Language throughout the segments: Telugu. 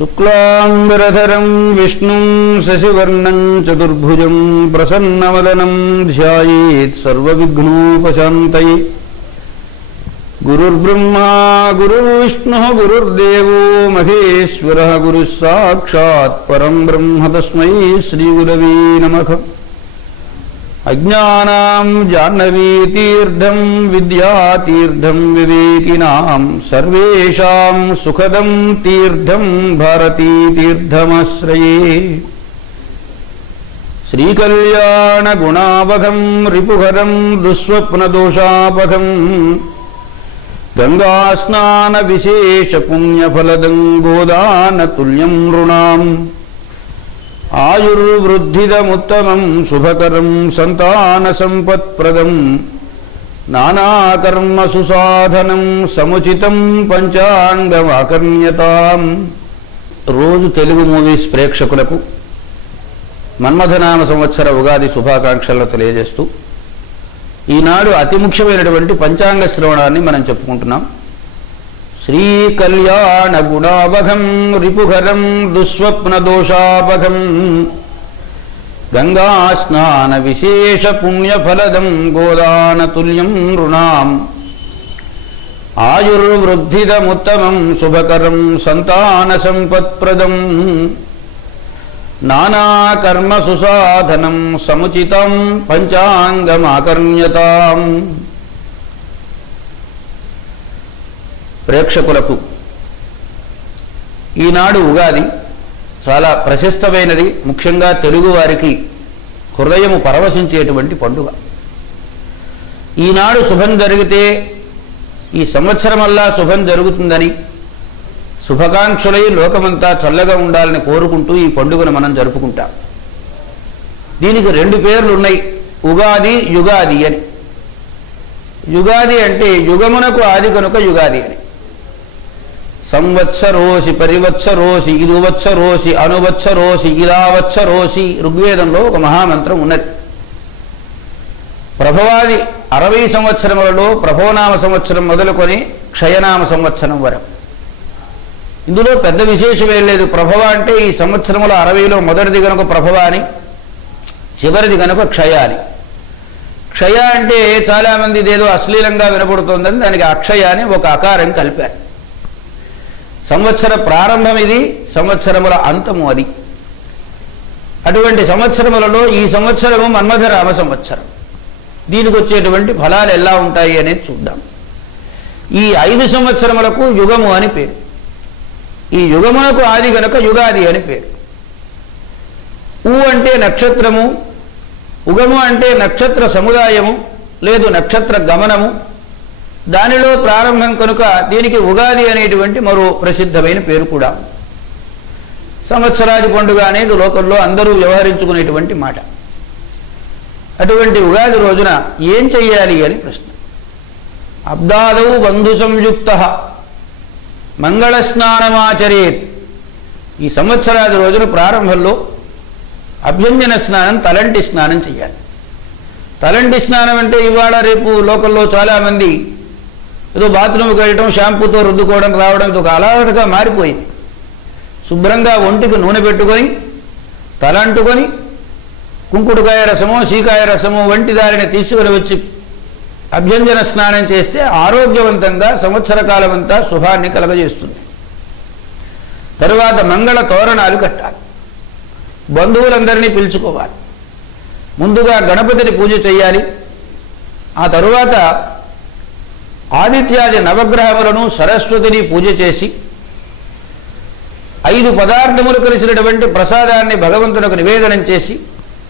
శుక్లాంబరధరం విష్ణుం శశివర్ణం చతుర్భుజం ప్రసన్నవదనం ధ్యాయేత్ సర్వవిఘ్నోపశాంతయే. గురుర్బ్రహ్మా గురుర్విష్ణుః గురుర్దేవో మహేశ్వరః గురుః సాక్షాత్ పరం బ్రహ్మ తస్మై శ్రీగురవే నమః. అజ్ఞానాం జాహ్నవీతీర్థం విద్యాతీర్థం వివేకినాం సర్వేషాం సుఖదం తీర్థం భారతీతీర్థమాశ్రయే. శ్రీకళ్యాణగుణావహం రిపుహరం దుస్వప్నదోషాపహం గంగాస్నానవిశేషపుణ్యఫలదం గోదానతుల్యం నృణాం. ఆయుర్వృద్ధిదముత్తమం శుభకరం సంతానసంపత్ప్రదం నానాకర్మసు సాధనం సముచితం పంచాంగమాకర్ణ్యతాం. రోజు తెలుగు మూవీస్ ప్రేక్షకులకు మన్మథనామ సంవత్సర ఉగాది శుభాకాంక్షలను తెలియజేస్తూ ఈనాడు అతి ముఖ్యమైనటువంటి పంచాంగ శ్రవణాన్ని మనం చెప్పుకుంటున్నాం. శ్రీకళ్యాణగుణావహం రిపుహరం దుస్వప్నదోషాపహం గంగాస్నాన విశేష పుణ్యఫలదం గోదానతుల్యం నృణాం. ఆయుర్వృద్ధిదముత్తమం శుభకరం సంతానసంపత్ప్రదం నానాకర్మసు సాధనం సముచితం పంచాంగమాకర్ణ్యతాం. ప్రేక్షకులకు ఈనాడు ఉగాది చాలా ప్రశస్తమైనది. ముఖ్యంగా తెలుగు వారికి హృదయము పరవశించేటువంటి పండుగ. ఈనాడు శుభం జరిగితే ఈ సంవత్సరమల్లా శుభం జరుగుతుందని శుభాకాంక్షలై లోకమంతా చల్లగా ఉండాలని కోరుకుంటూ ఈ పండుగను మనం జరుపుకుంటాం. దీనికి రెండు పేర్లు ఉన్నాయి, ఉగాది యుగాది అని. యుగాది అంటే యుగమునకు ఆది కనుక యుగాది అని. సంవత్సరోసి పరివత్సరోసి ఇదువత్సరోసి అనువత్సరోసి ఇలావత్సరోసి ఋగ్వేదంలో ఒక మహామంత్రం ఉన్నది. ప్రభవాది 60 సంవత్సరములలో ప్రభవనామ సంవత్సరం మొదలుకొని క్షయనామ సంవత్సరం వరకు. ఇందులో పెద్ద విశేషమేం లేదు. ప్రభవ అంటే ఈ సంవత్సరముల 60లో మొదటిది కనుక ప్రభవ అని, చివరిది కనుక క్షయ అని. క్షయ అంటే చాలామంది ఇదేదో అశ్లీలంగా వినపడుతోందని దానికి అక్షయ అని ఒక అకారం కలిపారు. సంవత్సర ప్రారంభం ఇది, సంవత్సరముల అంతము అది. అటువంటి సంవత్సరములలో ఈ సంవత్సరము మన్మథరామ సంవత్సరం. దీనికి వచ్చేటువంటి ఫలాలు ఎలా ఉంటాయి అనేది చూద్దాం. ఈ 5 సంవత్సరములకు యుగము అని పేరు. ఈ యుగమునకు ఆది గనక యుగాది అని పేరు. ఊ అంటే నక్షత్రము, ఉగము అంటే నక్షత్ర సముదాయము లేదు నక్షత్ర గమనము. దానిలో ప్రారంభం కనుక దీనికి ఉగాది అనేటువంటి మరో ప్రసిద్ధమైన పేరు కూడా. సంవత్సరాది పండుగ అనేది లోకంలో అందరూ వ్యవహరించుకునేటువంటి మాట. అటువంటి ఉగాది రోజున ఏం చెయ్యాలి అని ప్రశ్న. అబ్దాదౌ బంధు సంయుక్త మంగళ స్నానమాచరేత్. ఈ సంవత్సరాది రోజున ప్రారంభంలో అభ్యంజన స్నానం, తలంటి స్నానం చెయ్యాలి. తలంటి స్నానం అంటే ఇవాళ రేపు లోకల్లో చాలామంది ఏదో బాత్రూమ్కి వెళ్ళటం, షాంపూతో రుద్దుకోవడం రావడం ఇది ఒక అలవాటుగా మారిపోయింది. శుభ్రంగా ఒంటికి నూనె పెట్టుకొని తల అంటుకొని కుంకుడుకాయ రసమో సీకాయ రసమో వంటి దారిని తీసుకుని వచ్చి అభ్యంజన స్నానం చేస్తే ఆరోగ్యవంతంగా సంవత్సర కాలం అంతా శుభాన్ని కలగజేస్తుంది. తరువాత మంగళ తోరణాలు కట్టాలి. బంధువులందరినీ పిలుచుకోవాలి. ముందుగా గణపతిని పూజ చేయాలి. ఆ తరువాత ఆదిత్యాది నవగ్రహములను సరస్వతిని పూజ చేసి 5 పదార్థములు కలిసినటువంటి ప్రసాదాన్ని భగవంతునికి నివేదనం చేసి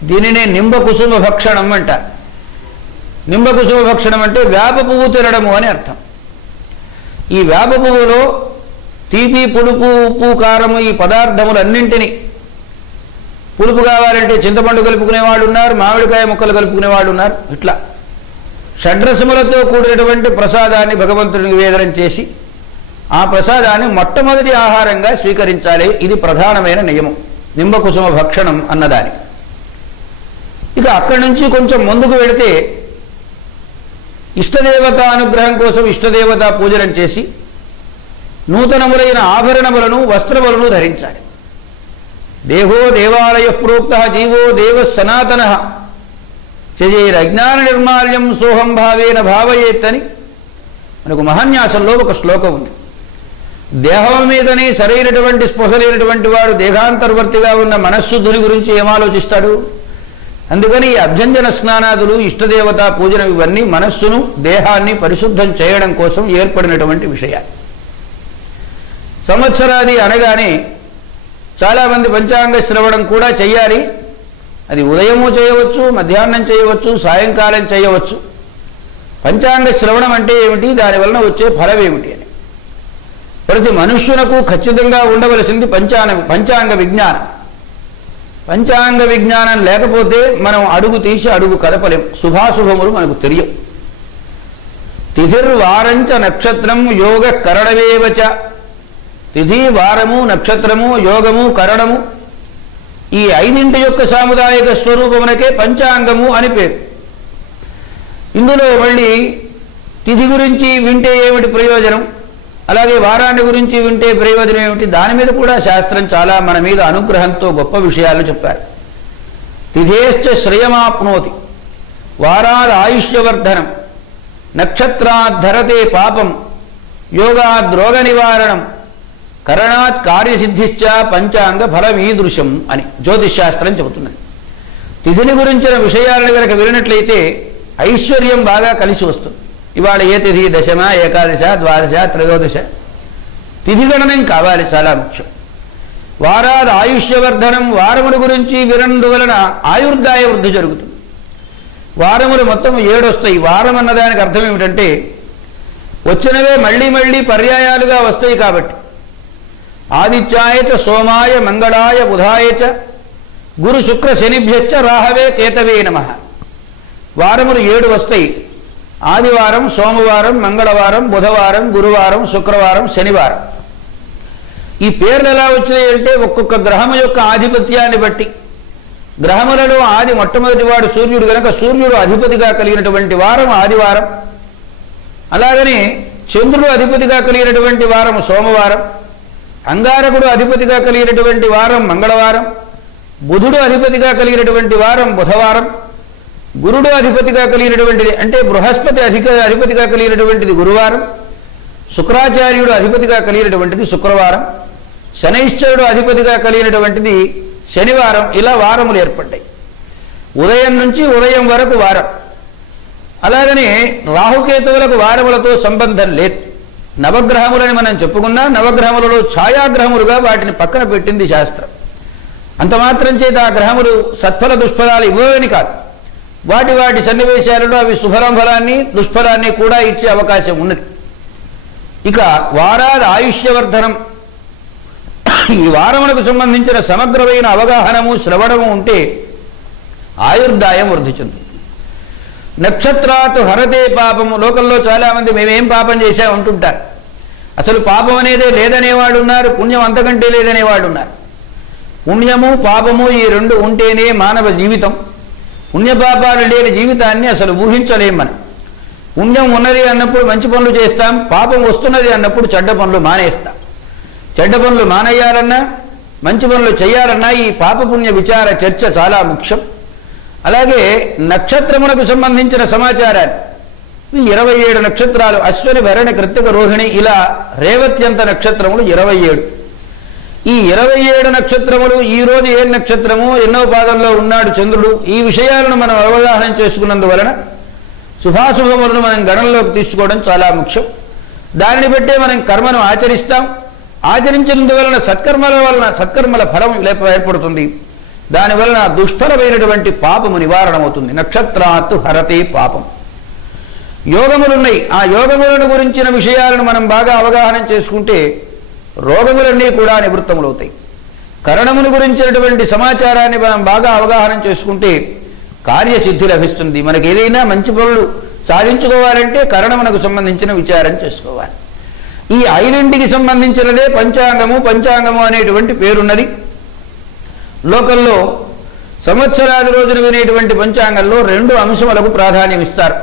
దీనినే నింబకుసుమ భక్షణం అంటారు. నింబకుసుమ భక్షణం అంటే వేప పువ్వు తినడము అని అర్థం. ఈ వేప పువ్వులో తీపి, పులుపు, ఉప్పు, కారము ఈ పదార్థములన్నింటినీ, పులుపు కావాలంటే చింతపండు కలుపుకునే వాళ్ళు ఉన్నారు, మామిడికాయ ముక్కలు కలుపుకునే వాళ్ళు ఉన్నారు. ఇట్లా షడ్రసములతో కూడినటువంటి ప్రసాదాన్ని భగవంతుడికి నివేదనం చేసి ఆ ప్రసాదాన్ని మొట్టమొదటి ఆహారంగా స్వీకరించాలి. ఇది ప్రధానమైన నియమం నింబకుసుమ భక్షణం అన్నదాని. ఇక అక్కడి నుంచి కొంచెం ముందుకు వెళితే ఇష్టదేవత అనుగ్రహం కోసం ఇష్టదేవత పూజనం చేసి నూతనములైన ఆభరణములను వస్త్రములను ధరించాలి. దేహో దేవాలయ ప్రోక్త జీవో దేవ సనాతన చజైరజ్ఞాన నిర్మాల్యం సోహం భావేన భావయేత్ అని మనకు మహాన్యాసంలో ఒక శ్లోకం ఉంది. దేహం మీదనే సరైనటువంటి స్పృహ లేనటువంటి వాడు దేహాంతర్వర్తిగా ఉన్న మనస్సు దుని గురించి ఏం ఆలోచిస్తాడు? అందుకని ఈ అభ్యంజన స్నానాదులు, ఇష్టదేవతా పూజలు ఇవన్నీ మనస్సును దేహాన్ని పరిశుద్ధం చేయడం కోసం ఏర్పడినటువంటి విషయాలు. సంవత్సరాది అనగానే చాలామంది పంచాంగ శ్రవణం కూడా చేయాలి. అది ఉదయము చేయవచ్చు, మధ్యాహ్నం చేయవచ్చు, సాయంకాలం చేయవచ్చు. పంచాంగ శ్రవణం అంటే ఏమిటి, దానివలన వచ్చే ఫలం ఏమిటి అని ప్రతి మనుష్యునకు ఖచ్చితంగా ఉండవలసింది పంచాంగ విజ్ఞానం. పంచాంగ విజ్ఞానం లేకపోతే మనం అడుగు తీసి అడుగు కదపలేం. శుభాశుభములు మనకు తెలియవు. తిథిర్వారంచ నక్షత్రం యోగ కరణమేవచ. తిథి, వారము, నక్షత్రము, యోగము, కరణము ఈ ఐదింటి యొక్క సాముదాయిక స్వరూపమునకే పంచాంగము అని పేరు. ఇందులో మళ్ళీ తిథి గురించి వింటే ఏమిటి ప్రయోజనం, అలాగే వారాన్ని గురించి వింటే ప్రయోజనం ఏమిటి, దాని మీద కూడా శాస్త్రం చాలా మన మీద అనుగ్రహంతో గొప్ప విషయాలు చెప్పారు. తిథేశ్చ శ్రేయమాప్నోతి, వారాద్ ఆయుష్యవర్ధనం, నక్షత్రాద్ధరతే పాపం, యోగాద్ రోగ నివారణం, కరణాత్ కార్యసిద్ధిశ్చ పంచాంగ ఫలమీదృశం అని జ్యోతిషాస్త్రం చెబుతున్నది. తిథిని గురించిన విషయాలను కనుక వినట్లయితే ఐశ్వర్యం బాగా కలిసి వస్తుంది. ఇవాళ ఏ తిథి, దశమ, ఏకాదశ, ద్వాదశ, త్రయోదశ, తిథి గణనం కావాలి, చాలా ముఖ్యం. వారాద్ ఆయుష్యవర్ధనం, వారముల గురించి వినందువలన ఆయుర్దాయ వృద్ధి జరుగుతుంది. వారములు మొత్తం 7 వస్తాయి. వారం అన్నదానికి అర్థం ఏమిటంటే వచ్చినవే మళ్ళీ మళ్ళీ పర్యాయాలుగా వస్తాయి కాబట్టి ఆదిత్యాయ చ సోమాయ మంగళాయ బుధాయ చ గురు శుక్ర శనిభ్యశ్చ రాహవే కేతవే నమః. వారములు 7 వస్తాయి. ఆదివారం, సోమవారం, మంగళవారం, బుధవారం, గురువారం, శుక్రవారం, శనివారం. ఈ పేర్లు ఎలా వచ్చాయి అంటే ఒక్కొక్క గ్రహం యొక్క ఆధిపత్యాన్ని బట్టి. గ్రహములలో ఆది మొట్టమొదటి వాడు సూర్యుడు కనుక సూర్యుడు అధిపతిగా కలిగినటువంటి వారం ఆదివారం. అలాగనే చంద్రుడు అధిపతిగా కలిగినటువంటి వారం సోమవారం, అంగారకుడు అధిపతిగా కలిగినటువంటి వారం మంగళవారం, బుధుడు అధిపతిగా కలిగినటువంటి వారం బుధవారం, గురుడు అధిపతిగా కలిగినటువంటిది అంటే బృహస్పతి అధిపతిగా కలిగినటువంటిది గురువారం, శుక్రాచార్యుడు అధిపతిగా కలిగినటువంటిది శుక్రవారం, శనైశ్చరుడు అధిపతిగా కలిగినటువంటిది శనివారం. ఇలా వారములు ఏర్పడ్డాయి. ఉదయం నుంచి ఉదయం వరకు వారం. అలాగనే రాహుకేతువులకు వారములతో సంబంధం లేదు. నవగ్రహములని మనం చెప్పుకున్నా నవగ్రహములలో ఛాయాగ్రహములుగా వాటిని పక్కన పెట్టింది శాస్త్రం. అంత మాత్రం చేత ఆ గ్రహములు సత్ఫల దుష్ఫలాలు ఇవ్వని కాదు. వాటి వాటి సన్నివేశాలలో అవి శుభలంఫలాన్ని దుష్ఫలాన్ని కూడా ఇచ్చే అవకాశం ఉన్నది. ఇక వారాది ఆయుష్యవర్ధనం, ఈ వారమునకు సంబంధించిన సమగ్రమైన అవగాహనము శ్రవణము ఉంటే ఆయుర్దాయం వృద్ధి చెందుతుంది. నక్షత్రాత్ హరతే పాపము. లోకంలో చాలామంది మేమేం పాపం చేశామంటుంటారు. అసలు పాపం అనేదే లేదనేవాడు ఉన్నారు, పుణ్యం అంతకంటే లేదనేవాడు ఉన్నారు. పుణ్యము పాపము ఈ రెండు ఉంటేనే మానవ జీవితం. పుణ్యపాపాలు లేని జీవితాన్ని అసలు ఊహించలేం మనం. పుణ్యం ఉన్నది అన్నప్పుడు మంచి పనులు చేస్తాం, పాపం వస్తున్నది అన్నప్పుడు చెడ్డ పనులు మానేస్తాం. చెడ్డ పనులు మానేయాలన్నా మంచి పనులు చేయాలన్నా ఈ పాపపుణ్య విచార చర్చ చాలా ముఖ్యం. అలాగే నక్షత్రములకు సంబంధించిన సమాచారాన్ని 27 నక్షత్రాలు అశ్విని భరణి కృత్తిక రోహిణి ఇలా రేవత్యంత నక్షత్రములు 27. ఈ 27 నక్షత్రములు ఈ రోజు ఏ నక్షత్రము ఎన్నో పాదంలో ఉన్నాడు చంద్రుడు, ఈ విషయాలను మనం అవగాహన చేసుకున్నందువలన శుభాశుభములను మనం గణనలోకి తీసుకోవడం చాలా ముఖ్యం. దానిని బట్టే మనం కర్మను ఆచరిస్తాం. ఆచరించినందువలన సత్కర్మల ఫలం ఏర్పడుతుంది. దానివలన దుష్ఫలమైనటువంటి పాపము నివారణమవుతుంది. నక్షత్రాత్తు హరతే పాపం. యోగములున్నాయి. ఆ యోగములను గురించిన విషయాలను మనం బాగా అవగాహన చేసుకుంటే రోగములన్నీ కూడా నివృత్తములవుతాయి. కరణమును గురించినటువంటి సమాచారాన్ని మనం బాగా అవగాహన చేసుకుంటే కార్యసిద్ధి లభిస్తుంది. మనకి ఏదైనా మంచి పనులు సాధించుకోవాలంటే కరణమునకు సంబంధించిన విచారం చేసుకోవాలి. ఈ 5ంటికి సంబంధించినదే పంచాంగము అనేటువంటి పేరున్నది. లోకంలో సంవత్సరాది రోజున వినేటువంటి పంచాంగంలో 2 అంశములకు ప్రాధాన్యం ఇస్తారు.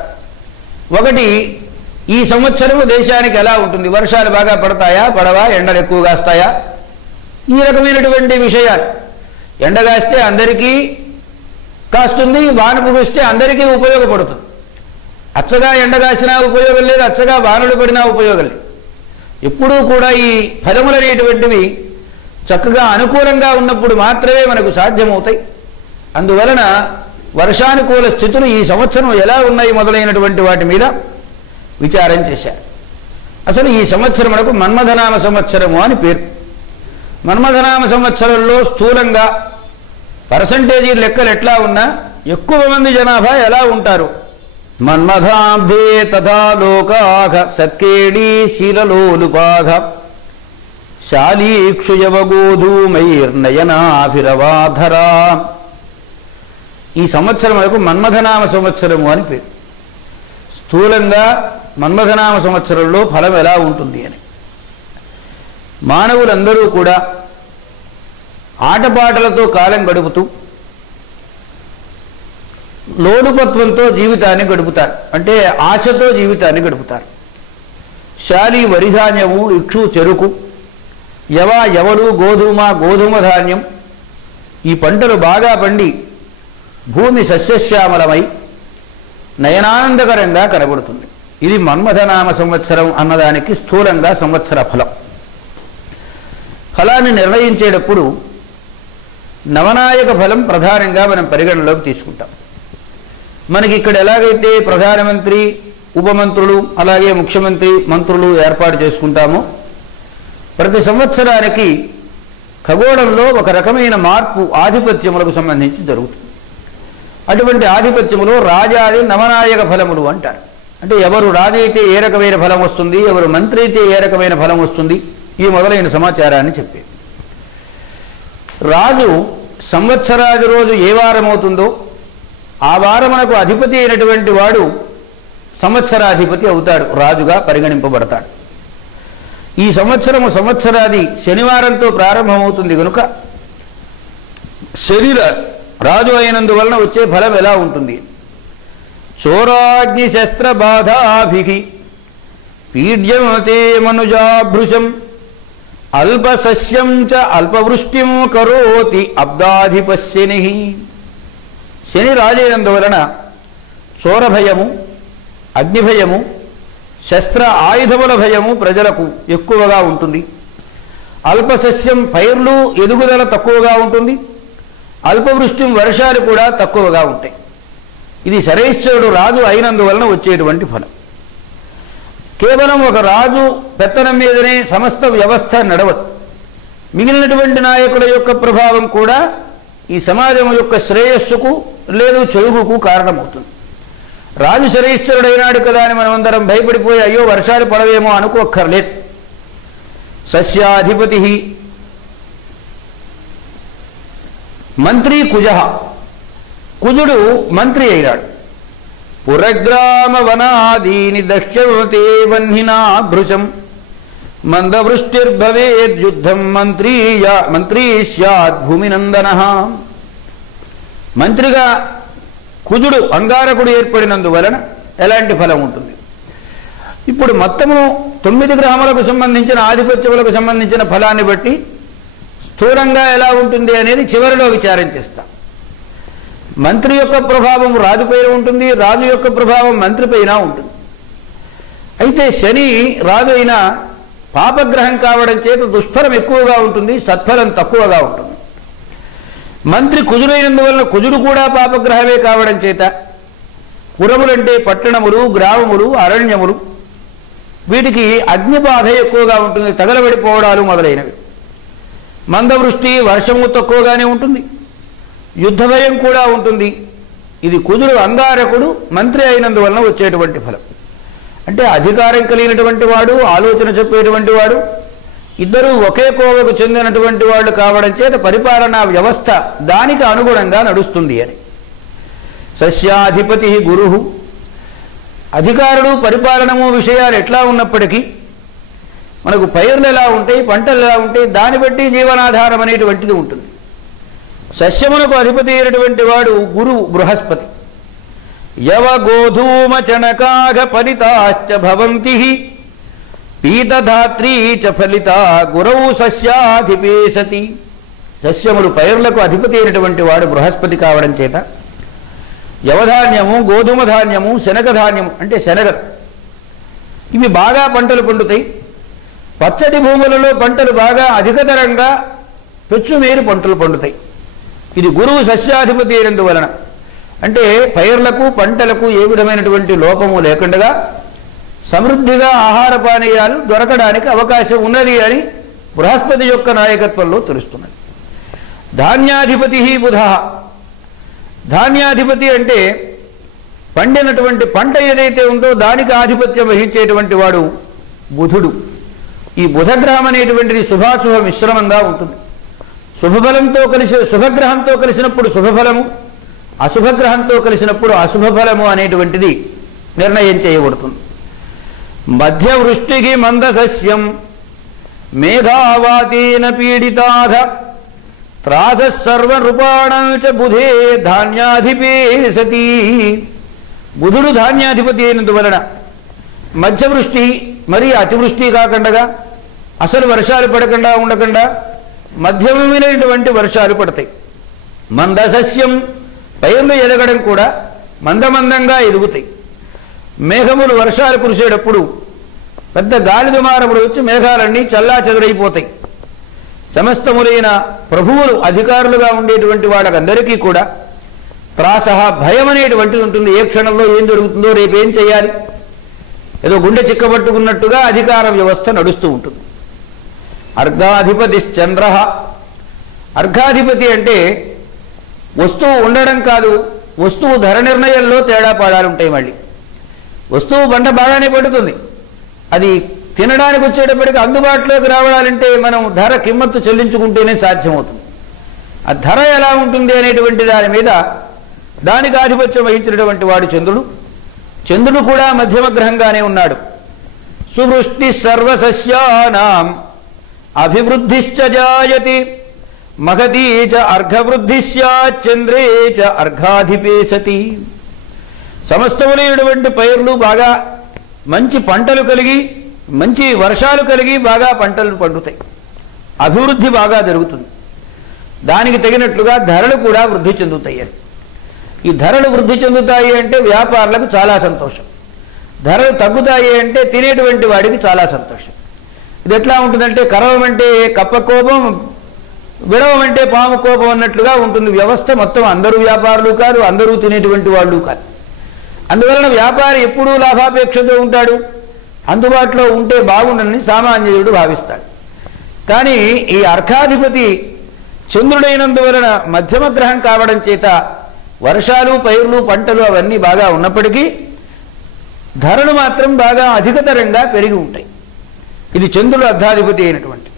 ఒకటి ఈ సంవత్సరము దేశానికి ఎలా ఉంటుంది, వర్షాలు బాగా పడతాయా పడవా, ఎండలు ఎక్కువ కాస్తాయా, ఈ రకమైనటువంటి విషయాలు. ఎండగాస్తే అందరికీ కాస్తుంది, వాన కురిస్తే అందరికీ ఉపయోగపడుతుంది. అచ్చగా ఎండగాసినా ఉపయోగం లేదు, అచ్చగా వానలు పడినా ఉపయోగం లేదు. ఎప్పుడూ కూడా ఈ ఫలములు అనేటువంటివి చక్కగా అనుకూలంగా ఉన్నప్పుడు మాత్రమే మనకు సాధ్యమవుతాయి. అందువలన వర్షానుకూల స్థితులు ఈ సంవత్సరం ఎలా ఉన్నాయి మొదలైనటువంటి వాటి మీద విచారం చేశారు. అసలు ఈ సంవత్సరం మనకు మన్మథనామ సంవత్సరము అని పేరు. మన్మథనామ సంవత్సరంలో స్థూలంగా పర్సంటేజీ లెక్కలు ఎట్లా ఉన్నా ఎక్కువ మంది జనాభా ఎలా ఉంటారు. మన్మథాబ్ధే తథా లోకాఘ సత్కేళీ శీలలోలుపాఘ శాలీక్షుయవగోధూమైర్నయనాభిరవాధరా. ఈ సంవత్సరం మనకు మన్మథనామ సంవత్సరము అని పేరు. స్థూలంగా మన్మథనామ సంవత్సరంలో ఫలం ఎలా ఉంటుంది అని. మానవులందరూ కూడా ఆటపాటలతో కాలం గడుపుతూ లోలుపత్వంతో జీవితాన్ని గడుపుతారు, అంటే ఆశతో జీవితాన్ని గడుపుతారు. శాలి వరిధాన్యము, ఇక్షు చెరుకు, ఎవలు గోధుమ ధాన్యం, ఈ పంటలు బాగా పండి భూమి సస్యశ్యామలమై నయనానందకరంగా కనబడుతుంది. ఇది మన్మథనామ సంవత్సరం అన్నదానికి స్థూలంగా సంవత్సర ఫలం. ఫలాన్ని నిర్ణయించేటప్పుడు నవనాయక ఫలం ప్రధానంగా మనం పరిగణలోకి తీసుకుంటాం. మనకి ఇక్కడ ఎలాగైతే ప్రధానమంత్రి, ఉపమంత్రులు, అలాగే ముఖ్యమంత్రి, మంత్రులు ఏర్పాటు చేసుకుంటామో, ప్రతి సంవత్సరానికి ఖగోళంలో ఒక రకమైన మార్పు ఆధిపత్యములకు సంబంధించి జరుగుతుంది. అటువంటి ఆధిపత్యములో రాజాది నవనాయక ఫలములు అంటారు. అంటే ఎవరు రాజు అయితే ఏ రకమైన ఫలం వస్తుంది, ఎవరు మంత్రి అయితే ఏ రకమైన ఫలం వస్తుంది, ఈ మొదలైన సమాచారాన్ని చెప్పేది. రాజు సంవత్సరాది రోజు ఏ వారం అవుతుందో ఆ వారమునకు అధిపతి అయినటువంటి వాడు సంవత్సరాధిపతి అవుతాడు, రాజుగా పరిగణింపబడతాడు. ఈ సంవత్సరాది శనివారంతో ప్రారంభమవుతుంది కనుక శని రాజు అయినందువలన వచ్చే ఫలం ఎలా ఉంటుంది. చోరాగ్ని శస్త్ర బాధాభి పీడ్యమతే మనుజాభృశం అల్పసస్యం చ అల్పవృష్టిం కరోతి అబ్దాధిపశని. శని రాజైనందువలన చోరభయము, అగ్నిభయము, శస్త్ర ఆయుధముల భయము ప్రజలకు ఎక్కువగా ఉంటుంది. అల్పసస్యం పైర్లు ఎదుగుదల తక్కువగా ఉంటుంది. అల్పవృష్టిం వర్షాలు కూడా తక్కువగా ఉంటాయి. ఇది శనైశ్వరుడు రాజు అయినందువలన వచ్చేటువంటి ఫలం. కేవలం ఒక రాజు పెత్తనం మీదనే సమస్త వ్యవస్థ నడవదు. మిగిలినటువంటి నాయకుల యొక్క ప్రభావం కూడా ఈ సమాజం యొక్క శ్రేయస్సుకు లేదు చెడుగుకు కారణమవుతుంది. రాజు శనైశ్వరుడైనాడు కదా అని మనమందరం భయపడిపోయి అయ్యో వర్షాలు పడవేమో అనుకోక్కర్లేదు. సస్యాధిపతి మంత్రి కుజ, కుజుడు మంత్రి అయినాడు. పురగ్రామ వనాదీని దక్ష్యతే వహ్నినా భృశం మందవృష్టిర్భవేద్యుద్ధం మంత్రీ స్యాద్ భూమినందన. మంత్రిగా కుజుడు అంగారకుడు ఏర్పడినందువలన ఎలాంటి ఫలం ఉంటుంది. ఇప్పుడు మొత్తము 9 గ్రహములకు సంబంధించిన ఆధిపత్యములకు సంబంధించిన ఫలాన్ని బట్టి స్థూలంగా ఎలా ఉంటుంది అనేది చివరిలో విచారం చేస్తాం. మంత్రి యొక్క ప్రభావం రాజుపైన ఉంటుంది, రాజు యొక్క ప్రభావం మంత్రిపైన ఉంటుంది. అయితే శని రాజు అయిన పాపగ్రహం కావడం చేత దుష్ఫలం ఎక్కువగా ఉంటుంది, సత్ఫలం తక్కువగా ఉంటుంది. మంత్రి కుజుడైనందువలన కుజుడు కూడా పాపగ్రహమే కావడం చేత పురములంటే పట్టణములు, గ్రామములు, అరణ్యములు, వీటికి అగ్నిబాధ ఎక్కువగా ఉంటుంది, తగలబడిపోవడాలు మొదలైనవి. మందవృష్టి, వర్షము తక్కువగానే ఉంటుంది, యుద్ధ భయం కూడా ఉంటుంది. ఇది కుజుడు అంగారకుడు మంత్రి అయినందువలన వచ్చేటువంటి ఫలం. అంటే అధికారం కలిగినటువంటి వాడు, ఆలోచన చెప్పేటువంటి వాడు, ఇద్దరూ ఒకే కోవకు చెందినటువంటి వాళ్ళు కావడం చేత పరిపాలనా వ్యవస్థ దానికి అనుగుణంగా నడుస్తుంది అని. సస్యాధిపతి గురు, అధికారుడు పరిపాలనము విషయాలు ఎట్లా ఉన్నప్పటికీ మనకు పైర్లు ఎలా ఉంటాయి, పంటలు ఎలా ఉంటాయి, దాన్ని బట్టి జీవనాధారం అనేటువంటిది ఉంటుంది. సస్యమునకు అధిపతి అయినటువంటి వాడు గురువు బృహస్పతి. యవ గోధూమ చణకాఘ ఫలితాశ్చ భవంతి పీతధాత్రీ చ ఫలిత గురౌ సస్యాధిపేసతి. సస్యములు పైర్లకు అధిపతి అయినటువంటి వాడు బృహస్పతి కావడం చేత యవధాన్యము, గోధుమ ధాన్యము, శనగ ధాన్యము అంటే శనగలు ఇవి బాగా పంటలు పండుతాయి. పచ్చటి భూములలో పంటలు బాగా అధికతరంగా పెచ్చుమేరు పంటలు పండుతాయి. ఇది గురువు సస్యాధిపతి అయినందువలన అంటే పైర్లకు పంటలకు ఏ విధమైనటువంటి లోపము లేకుండా సమృద్ధిగా ఆహార పానీయాలు దొరకడానికి అవకాశం ఉన్నది అని బృహస్పతి యొక్క నాయకత్వంలో తెలుస్తున్నది. ధాన్యాధిపతి బుధ. ధాన్యాధిపతి అంటే పండినటువంటి పంట ఏదైతే ఉందో దానికి ఆధిపత్యం వహించేటువంటి వాడు బుధుడు. ఈ బుధగ్రహం అనేటువంటిది శుభాశుభ మిశ్రమంగా ఉంటుంది. శుభగ్రహంతో కలిసినప్పుడు శుభఫలము, అశుభగ్రహంతో కలిసినప్పుడు అశుభఫలము అనేటువంటిది నిర్ణయం చేయబడుతుంది. మధ్యవృష్టికి మందసస్యం మేఘావాతేన పీడితాధ త్రాస సర్వనృపాణం చ బుధే ధాన్యాధిపే సతీ. బుధుడు ధాన్యాధిపతి అయినందువలన మధ్యవృష్టి మరి అతివృష్టి కాకుండా అసలు వర్షాలు పడకుండా ఉండకుండా మధ్యమైనటువంటి వర్షాలు పడతాయి. మందసస్యం పైర్లు ఎదగడం కూడా మందమందంగా ఎదుగుతాయి. మేఘములు వర్షాలు కురిసేటప్పుడు పెద్ద గాలి దుమారములు వచ్చి మేఘాలన్నీ చల్లా చెదరైపోతాయి. సమస్తములైన ప్రభువులు అధికారులుగా ఉండేటువంటి వాళ్ళకందరికీ కూడా త్రాసహ భయం అనేటువంటిది ఉంటుంది. ఏ క్షణంలో ఏం జరుగుతుందో, రేపేం చేయాలి, ఏదో గుండె చిక్కబట్టుకున్నట్టుగా అధికార వ్యవస్థ నడుస్తూ ఉంటుంది. అర్ఘాధిపతి చంద్ర. అర్ఘాధిపతి అంటే వస్తువు ఉండడం కాదు, వస్తువు ధర నిర్ణయంలో తేడా పాడాలుంటాయి. మళ్ళీ వస్తువు బండ బాగానే పడుతుంది, అది తినడానికి వచ్చేటప్పటికి అందుబాటులోకి రావాలంటే మనం ధర కిమ్మత్తు చెల్లించుకుంటేనే సాధ్యమవుతుంది. ఆ ధర ఎలా ఉంటుంది అనేటువంటి దాని మీద దానికి ఆధిపత్యం వహించినటువంటి వాడు చంద్రుడు. చంద్రుడు కూడా మధ్యమ గ్రహంగానే ఉన్నాడు. సువృష్టి సర్వసస్యానాం అభివృద్ధిశ్చ జాయతి మహతీ చ అర్ఘవృద్ధి స్యాత్ చంద్రే చ అర్ఘాధిపే సతి. సమస్తములైనటువంటి పైర్లు బాగా మంచి పంటలు కలిగి మంచి వర్షాలు కలిగి బాగా పంటలు పండుతాయి. అభివృద్ధి బాగా జరుగుతుంది. దానికి తగినట్లుగా ధరలు కూడా వృద్ధి చెందుతాయి. ఈ ధరలు వృద్ధి చెందుతాయి అంటే వ్యాపారులకు చాలా సంతోషం. ధరలు తగ్గుతాయి అంటే తినేటువంటి వాడికి చాలా సంతోషం. ఇది ఎట్లా ఉంటుందంటే కరవమంటే కప్ప కోపం, విడవమంటే పాము కోపం అన్నట్లుగా ఉంటుంది వ్యవస్థ మొత్తం. అందరూ వ్యాపారులు కాదు, అందరూ తినేటువంటి వాళ్ళు కాదు. అందువలన వ్యాపారి ఎప్పుడూ లాభాపేక్షతో ఉంటాడు. అందుబాటులో ఉంటే బాగుండని సామాన్యుడు భావిస్తాడు. కానీ ఈ అర్ఘాధిపతి చంద్రుడైనందువలన మధ్యమ గ్రహం కావడం చేత వర్షాలు, పైర్లు, పంటలు అవన్నీ బాగా ఉన్నప్పటికీ ధరలు మాత్రం బాగా అధికతరంగా పెరిగి ఉంటాయి. ఇది చంద్రుడు అర్ధాధిపతి అయినటువంటి.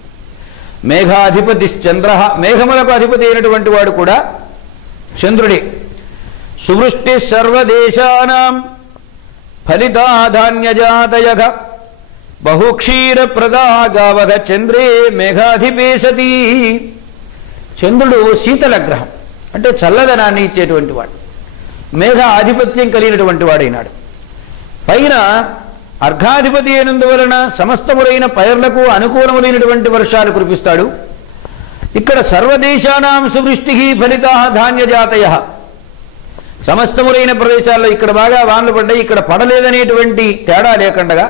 మేఘాధిపతి చంద్ర. మేఘములకు అధిపతి అయినటువంటి వాడు కూడా చంద్రుడే. సువృష్టి సర్వదేశానాం ఫలితా ధాన్యజాతయః బహుక్షీర ప్రదా గావః చంద్రే మేఘాధిపే సతీ. చంద్రుడు శీతల గ్రహం అంటే చల్లదనాన్ని ఇచ్చేటువంటి వాడు. మేఘ ఆధిపత్యం కలిగినటువంటి వాడైనాడు. పైన అర్ఘాధిపతి అయినందువలన సమస్తములైన పైర్లకు అనుకూలములైనటువంటి వర్షాలు కురిపిస్తాడు. ఇక్కడ సర్వదేశానాం సువృష్టి ఫలితా ధాన్యజాతయః. సమస్తములైన ప్రదేశాల్లో ఇక్కడ బాగా వానలు పడ్డాయి, ఇక్కడ పడలేదనేటువంటి తేడా లేకుండా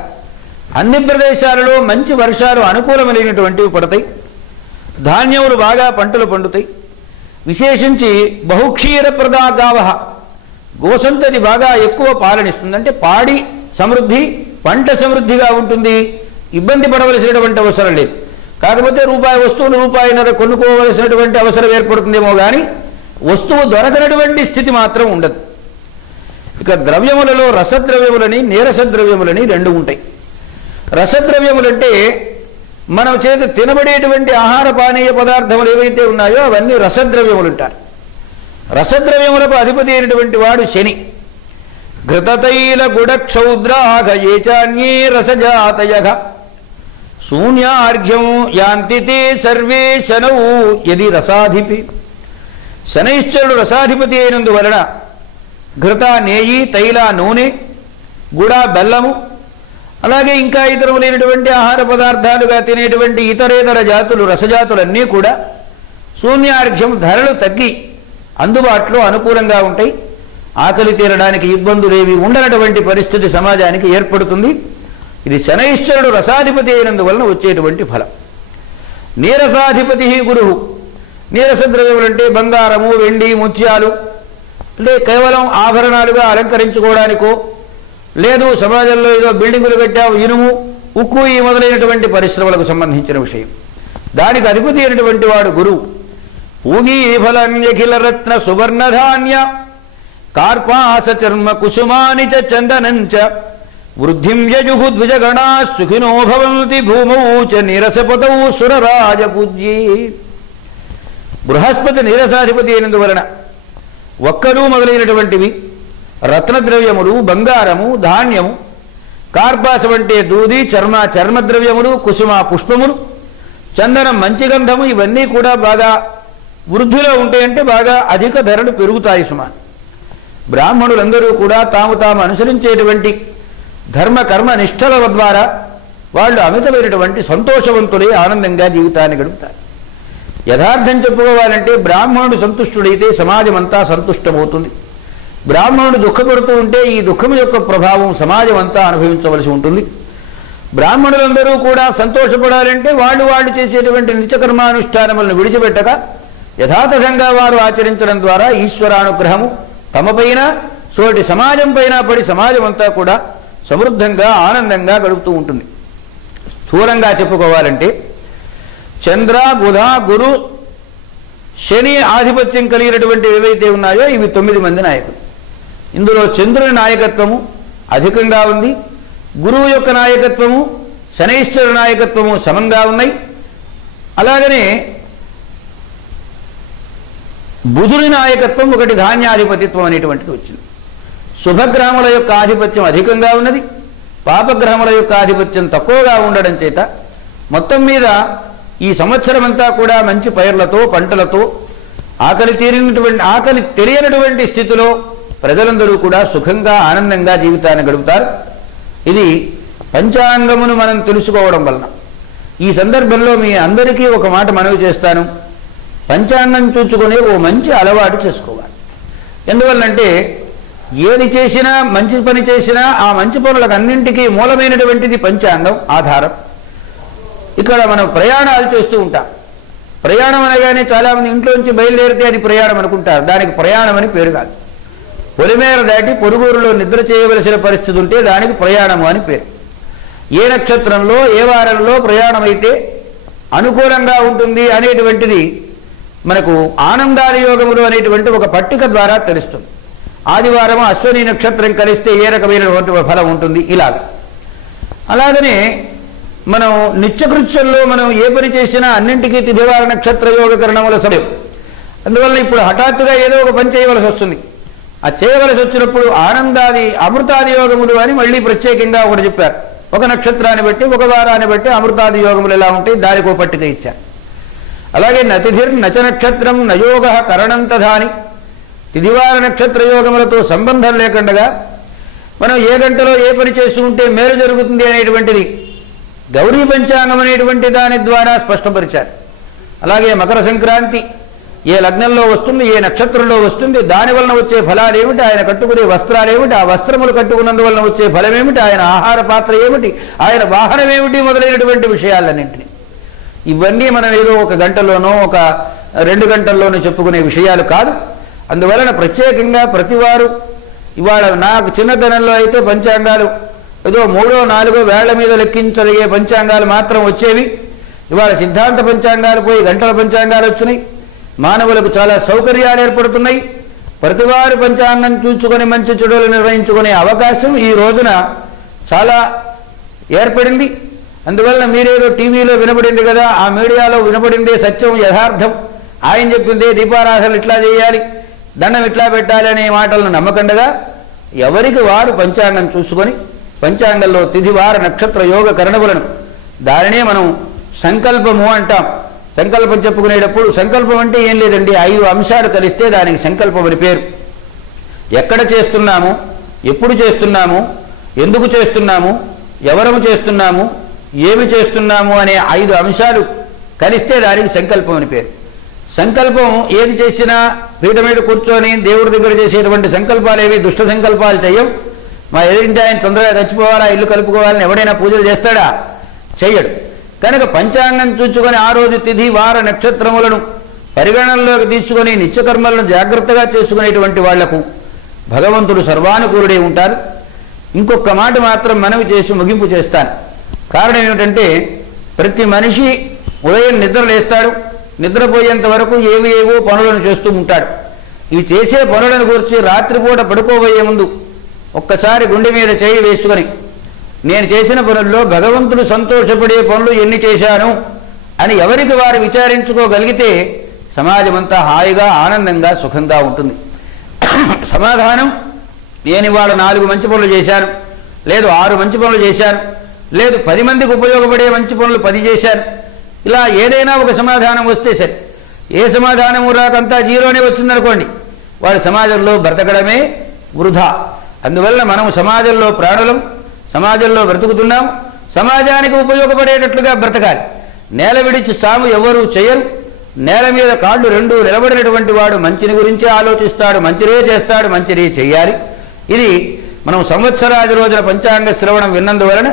అన్ని ప్రదేశాలలో మంచి వర్షాలు అనుకూలమైనటువంటివి పడతాయి. ధాన్యములు బాగా పంటలు పండుతాయి. విశేషించి బహుక్షీర ప్రదా గావః. గోసంతది బాగా ఎక్కువ పాలనిస్తుంది. అంటే పాడి సమృద్ధి, పంట సమృద్ధిగా ఉంటుంది. ఇబ్బంది పడవలసినటువంటి అవసరం లేదు. కాకపోతే రూపాయి వస్తువులు రూపాయిన్నర కొనుక్కోవలసినటువంటి అవసరం ఏర్పడుతుందేమో కానీ వస్తువు దొరకనటువంటి స్థితి మాత్రం ఉండదు. ఇక ద్రవ్యములలో రసద్రవ్యములని నీరసద్రవ్యములని రెండు ఉంటాయి. రసద్రవ్యములంటే మనం చేత తినబడేటువంటి ఆహార పానీయ పదార్థములు ఏవైతే ఉన్నాయో అవన్నీ రసద్రవ్యములు అంటారు. రసద్రవ్యములకు అధిపతి అయినటువంటి వాడు శని. ఘృతతైల గుడక్షౌద్రాఘ ఏచాన్యే రసజాతయః శూన్యార్ఘ్యం యాంతి తే సర్వే శనౌ యది రసాధిపి. శనైశ్చరుడు రసాధిపతి అయినందువలన ఘృత నెయ్యి, తైల నూనె, గుడ బెల్లము, అలాగే ఇంకా ఇతరములైనటువంటి ఆహార పదార్థాలుగా తినేటువంటి ఇతరేతర జాతులు రసజాతులన్నీ కూడా శూన్యార్ఘ్యం ధరలు తగ్గి అందుబాటులో అనుకూలంగా ఉంటాయి. ఆకలి తీరడానికి ఇబ్బందులేవి ఉండనటువంటి పరిస్థితి సమాజానికి ఏర్పడుతుంది. ఇది శనైశ్వరుడు రసాధిపతి అయినందువలన వచ్చేటువంటి ఫలం. నీరసాధిపతి గురువు. నీరస ద్రవ్యములంటే బంగారము, వెండి, ముత్యాలు, అంటే కేవలం ఆభరణాలుగా అలంకరించుకోవడానికో, లేదు సమాజంలో ఏదో బిల్డింగులు పెట్టావు, ఇనుము, ఉక్కు, ఈ మొదలైనటువంటి పరిశ్రమలకు సంబంధించిన విషయం. దానికి అధిపతి అయినటువంటి వాడు గురువు. పూగీ ఫలన్యఖిల రత్న సువర్ణధాన్య కార్పాస చర్మ కుసుమాని చ చందనంచ వృద్ధిం యజుః ద్విజగణా సుఖినో భవంతి భూమౌ చ నీరసపతౌ సురరాజ పూజ్యే. బృహస్పతి నీరసాధిపతి అయినందువలన ఒక్కలు మొదలైనటువంటివి రత్నద్రవ్యములు, బంగారము, ధాన్యము, కార్పాసం అంటే దూది, చర్మద్రవ్యములు, కుసుమ పుష్పములు, చందనం మంచి గంధము, ఇవన్నీ కూడా బాగా వృద్ధిలో ఉంటాయంటే బాగా అధిక ధరలు పెరుగుతాయి సుమా. బ్రాహ్మణులందరూ కూడా తాము అనుసరించేటువంటి ధర్మ కర్మ నిష్ఠల ద్వారా వాళ్ళు అమితమైనటువంటి సంతోషవంతులై ఆనందంగా జీవితాన్ని గడుపుతారు. యథార్థం చెప్పుకోవాలంటే బ్రాహ్మణుడు సంతుష్టుడైతే సమాజం అంతా సంతుష్టమవుతుంది. బ్రాహ్మణుడు దుఃఖపడుతూ ఉంటే ఈ దుఃఖం యొక్క ప్రభావం సమాజం అంతా అనుభవించవలసి ఉంటుంది. బ్రాహ్మణులందరూ కూడా సంతోషపడాలంటే వాళ్ళు చేసేటువంటి నిత్యకర్మానుష్ఠానములను విడిచిపెట్టక యథాతథంగా వారు ఆచరించడం ద్వారా ఈశ్వరానుగ్రహము తమపైన, సోటి సమాజం పైన పడి సమాజం అంతా కూడా సమృద్ధంగా ఆనందంగా గడుపుతూ ఉంటుంది. స్థూలంగా చెప్పుకోవాలంటే చంద్ర, బుధ, గురు, శని ఆధిపత్యం కలిగినటువంటి ఏవైతే ఉన్నాయో ఇవి 9 మంది నాయకులు. ఇందులో చంద్రుని నాయకత్వము అధికంగా ఉంది. గురువు యొక్క నాయకత్వము, శనైశ్వరుని నాయకత్వము సమంగా ఉన్నాయి. అలాగనే బుధుని నాయకత్వం ఒకటి ధాన్యాధిపతిత్వం అనేటువంటిది వచ్చింది. శుభగ్రహముల యొక్క ఆధిపత్యం అధికంగా ఉన్నది, పాపగ్రహముల యొక్క ఆధిపత్యం తక్కువగా ఉండడం చేత మొత్తం మీద ఈ సంవత్సరం అంతా కూడా మంచి పైర్లతో, పంటలతో, ఆకలి తెలియనటువంటి స్థితిలో ప్రజలందరూ కూడా సుఖంగా ఆనందంగా జీవితాన్ని గడుపుతారు. ఇది పంచాంగమును మనం తెలుసుకోవడం వలన. ఈ సందర్భంలో మీ అందరికీ ఒక మాట మనవి చేస్తాను. పంచాంగం చూసుకునే ఓ మంచి అలవాటు చేసుకోవాలి. ఎందువల్లంటే ఏది చేసినా, మంచి పని చేసినా ఆ మంచి పనులకు అన్నింటికీ మూలమైనటువంటిది పంచాంగం ఆధారం. ఇక్కడ మనం ప్రయాణాలు చేస్తూ ఉంటాం. ప్రయాణం అనగానే చాలామంది ఇంట్లోంచి బయలుదేరితే అది ప్రయాణం అనుకుంటారు. దానికి ప్రయాణం అని పేరు కాదు. పొలిమేర దాటి పొరుగురులో నిద్ర చేయవలసిన పరిస్థితి ఉంటే దానికి ప్రయాణము అని పేరు. ఏ నక్షత్రంలో, ఏ వారంలో ప్రయాణం అయితే అనుకూలంగా ఉంటుంది అనేటువంటిది మనకు ఆనందాది యోగములు అనేటువంటి ఒక పట్టిక ద్వారా తెలుస్తుంది. ఆదివారం అశ్వని నక్షత్రం కలిస్తే ఏ రకమైనటువంటి ఫలం ఉంటుంది ఇలాగ. అలాగనే మనం నిత్యకృత్యంలో మనం ఏ పని చేసినా అన్నింటికీ తిథివార నక్షత్ర యోగకరణముల సమయం. అందువల్ల ఇప్పుడు హఠాత్తుగా ఏదో ఒక పని చేయవలసి వస్తుంది. ఆ చేయవలసి వచ్చినప్పుడు ఆనందాది అమృతాది యోగములు అని మళ్ళీ ప్రత్యేకంగా ఒకటి చెప్పారు. ఒక నక్షత్రాన్ని బట్టి, ఒక వారాన్ని బట్టి అమృతాది యోగములు ఎలా ఉంటాయి దానికి ఒక పట్టిక ఇచ్చారు. అలాగే నతిథిర్ నచ నక్షత్రం నయోగ కరణం తథాని, తిథివార నక్షత్ర యోగములతో సంబంధం లేకుండా మనం ఏ గంటలో ఏ పని చేసుకుంటే మేలు జరుగుతుంది అనేటువంటిది గౌరీ పంచాంగం అనేటువంటి దాని ద్వారా స్పష్టపరిచారు. అలాగే మకర సంక్రాంతి ఏ లగ్నంలో వస్తుంది, ఏ నక్షత్రంలో వస్తుంది, దానివలన వచ్చే ఫలాలు ఏమిటి, ఆయన కట్టుకునే వస్త్రాలు ఏమిటి, ఆ వస్త్రములు కట్టుకున్నందువలన వచ్చే ఫలం ఏమిటి, ఆయన ఆహార పాత్ర ఏమిటి, ఆయన వాహనం ఏమిటి మొదలైనటువంటి విషయాలన్నింటినీ ఇవన్నీ మనం ఏదో ఒక గంటలోనో ఒక 2 గంటల్లోనూ చెప్పుకునే విషయాలు కాదు. అందువలన ప్రత్యేకంగా ప్రతివారు ఇవాళ నాకు చిన్నతనంలో అయితే పంచాంగాలు ఏదో 3-4 వేళ్ల మీద లెక్కించగలిగే పంచాంగాలు మాత్రం వచ్చేవి. ఇవాళ సిద్ధాంత పంచాంగాలు పోయి గంటల పంచాంగాలు వచ్చినాయి. మానవులకు చాలా సౌకర్యాలు ఏర్పడుతున్నాయి. ప్రతివారు పంచాంగం చూసుకొని మంచి చెడులు నిర్వహించుకునే అవకాశం ఈ రోజున చాలా ఏర్పడింది. అందువలన మీరేదో టీవీలో వినబడింది కదా, ఆ మీడియాలో వినబడిందే సత్యం, యథార్థం, ఆయన చెప్పిందే దీపారాధనలు ఇట్లా చేయాలి, దండం ఇట్లా పెట్టాలి అనే మాటలను నమ్మకండగా ఎవరికి వారు పంచాంగం చూసుకొని పంచాంగంలో తిథివార నక్షత్ర యోగ కరణములను దానినే మనం సంకల్పము అంటాం. సంకల్పం చెప్పుకునేటప్పుడు సంకల్పం అంటే ఏం లేదండి, 5 అంశాలు కలిస్తే దానికి సంకల్పం అని పేరు. ఎక్కడ చేస్తున్నాము, ఎప్పుడు చేస్తున్నాము, ఎందుకు చేస్తున్నాము, ఎవరము చేస్తున్నాము, ఏమి చేస్తున్నాము అనే 5 అంశాలు కలిస్తే దానికి సంకల్పం అని పేరు. సంకల్పం ఏది చేసినా పీఠ మీద కూర్చొని దేవుడి దగ్గర చేసేటువంటి సంకల్పాలు ఏవి దుష్ట సంకల్పాలు చెయ్యం. మా ఎదురింటి ఆయన తొందరగా చచ్చిపోవాలా, ఇల్లు కలుపుకోవాలని ఎవడైనా పూజలు చేస్తాడా? చెయ్యడు. కనుక పంచాంగం చూసుకొని ఆ రోజు తిథి వార నక్షత్రములను పరిగణనలోకి తీసుకొని నిత్యకర్మలను జాగ్రత్తగా చేసుకునేటువంటి వాళ్లకు భగవంతుడు సర్వానుకూలుడే ఉంటారు. ఇంకొక మాట మాత్రం మనవి చేసి ముగింపు చేస్తాను. కారణం ఏమిటంటే ప్రతి మనిషి ఉదయం నిద్ర లేస్తాడు, నిద్రపోయేంత వరకు ఏవో పనులను చేస్తూ ఉంటాడు. ఈ చేసే పనులను గురించి రాత్రిపూట పడుకోబోయే ముందు ఒక్కసారి గుండె మీద చేయి వేసుకొని నేను చేసిన పనుల్లో భగవంతుడు సంతోషపడే పనులు ఎన్ని చేశాను అని ఎవరికి వారు విచారించుకోగలిగితే సమాజమంతా హాయిగా ఆనందంగా సుఖంగా ఉంటుంది. సమాధానం నేను ఇవాళ 4 మంచి పనులు చేశాను, లేదు 6 మంచి పనులు చేశాను, లేదు 10 మందికి ఉపయోగపడే మంచి పనులు 10 చేశాను, ఇలా ఏదైనా ఒక సమాధానం వస్తే సరే. ఏ సమాధానము రాకంతా జీరోనే వచ్చిందనుకోండి, వాడి సమాజంలో బ్రతకడమే వృధా. అందువల్ల మనం సమాజంలో ప్రాణులం, సమాజంలో బ్రతుకుతున్నాం, సమాజానికి ఉపయోగపడేటట్లుగా బ్రతకాలి. నేల విడిచి సాము ఎవరూ చేయరు. నేల మీద కాళ్ళు 2 నిలబడినటువంటి వాడు మంచిని గురించి ఆలోచిస్తాడు, మంచిరే చేస్తాడు, మంచిరే చెయ్యాలి. ఇది మనం సంవత్సరాది రోజున పంచాంగ శ్రవణం విన్నందువలన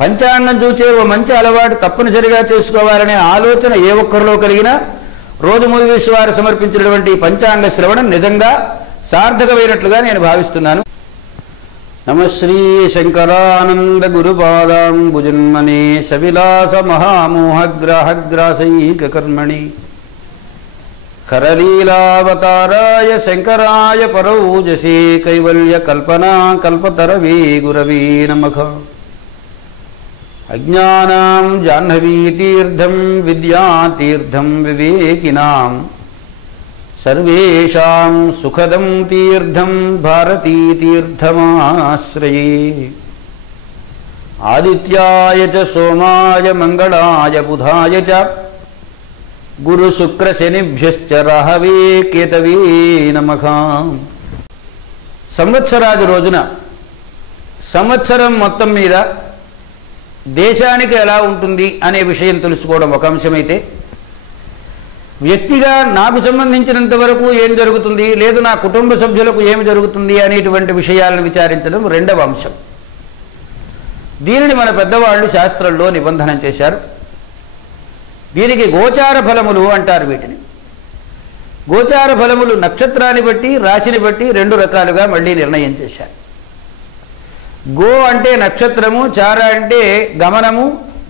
పంచాంగం చూచే ఓ మంచి అలవాటు తప్పనిసరిగా చేసుకోవాలనే ఆలోచన ఏ ఒక్కరిలో కలిగినా రోజు మూవీస్ వారు సమర్పించినటువంటి పంచాంగ శ్రవణం నిజంగా సార్థకమైనట్లుగా నేను భావిస్తున్నాను. నమ శ్రీ శంకరానంద గురుపాదాంబుజన్మనే సవిలాస మహామోహగ్రాహగ్రాసైక కర్మణి కరలీలావతారాయ శంకరాయ పరౌజసే కైవల్య కల్పనా కల్పతరవే గురవే నమః. అజ్ఞానాం జాహ్నవీతీర్థం విద్యాతీర్థం వివేకినాం సర్వేషాం సుఖదం తీర్థం భారతీతీర్థమాశ్రయే. ఆదిత్యాయ చ సోమాయ మంగళాయ బుధాయ చ గురు శుక్ర శనిభ్యశ్చ రాహవే కేతవే నమః. సంవత్సరాది రోజున సంవత్సరం మొత్తం మీద దేశానికి ఎలా ఉంటుంది అనే విషయం తెలుసుకోవడం ఒక అంశమైతే, వ్యక్తిగా నాకు సంబంధించినంత వరకు ఏం జరుగుతుంది, లేదు నా కుటుంబ సభ్యులకు ఏమి జరుగుతుంది అనేటువంటి విషయాలను విచారించడం రెండవ అంశం. దీనిని మన పెద్దవాళ్ళు శాస్త్రంలో నిబంధన చేశారు. దీనికి గోచార ఫలములు అంటారు. వీటిని గోచార ఫలములు నక్షత్రాన్ని బట్టి రాశిని బట్టి 2 రకాలుగా మళ్ళీ నిర్ణయం చేశారు. గో అంటే నక్షత్రము, చార అంటే గమనము.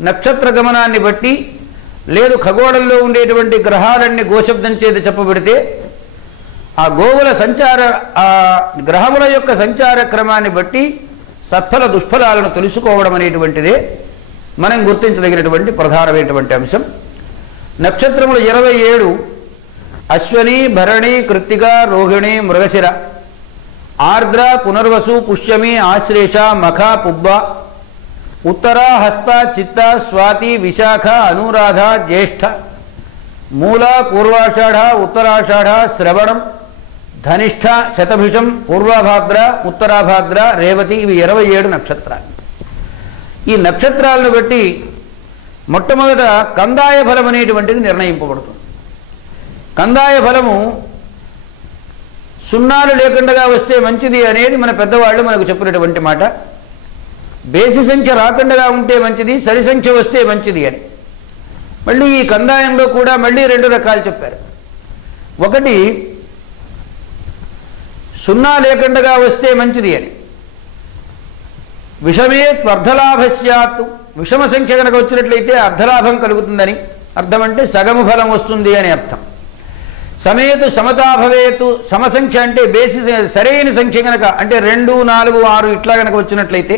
నక్షత్ర గమనాన్ని బట్టి లేదు ఖగోళంలో ఉండేటువంటి గ్రహాలన్నీ గోశబ్దం చేత చెప్పబడితే ఆ గోవుల సంచార ఆ గ్రహముల యొక్క సంచార క్రమాన్ని బట్టి సత్ఫల దుష్ఫలాలను తెలుసుకోవడం అనేటువంటిదే మనం గుర్తించదగినటువంటి ప్రధానమైనటువంటి అంశం. నక్షత్రములు 27: అశ్వని, భరణి, కృత్తిక, రోహిణి, మృగశిర, ఆర్ద్ర, పునర్వసు, పుష్యమి, ఆశ్లేష, మఖ, పుబ్బ, ఉత్తర, హస్త, చిత్త, స్వాతి, విశాఖ, అనురాధ, జ్యేష్ఠ, మూల, పూర్వాషాఢ, ఉత్తరాషాఢ, శ్రవణం, ధనిష్ఠ, శతభిషం, పూర్వభాద్ర, ఉత్తరాభాద్ర, రేవతి. ఇవి 27 నక్షత్రాలు. ఈ నక్షత్రాలను బట్టి మొట్టమొదట కందాయ ఫలం అనేటువంటిది నిర్ణయింపబడుతుంది. కందాయ ఫలము 0 లేకుండా వస్తే మంచిది అనేది మన పెద్దవాళ్ళు మనకు చెప్పినటువంటి మాట. బేసి సంఖ్య రాకుండా ఉంటే మంచిది, సరి సంఖ్య వస్తే మంచిది అని. మళ్ళీ ఈ కందాయంలో కూడా మళ్ళీ 2 రకాలు చెప్పారు. ఒకటి 0 లేకుండా వస్తే మంచిది అని. విషమే అర్ధలాభస్యాత్, విషమ సంఖ్య కనుక వచ్చినట్లయితే అర్ధలాభం కలుగుతుందని అర్థం. అంటే సగము ఫలం వస్తుంది అని అర్థం. సమేతు సమతాభవేతు, సమసంఖ్య అంటే బేసి సరైన సంఖ్య కనుక అంటే 2, 4, 6 ఇట్లా కనుక వచ్చినట్లయితే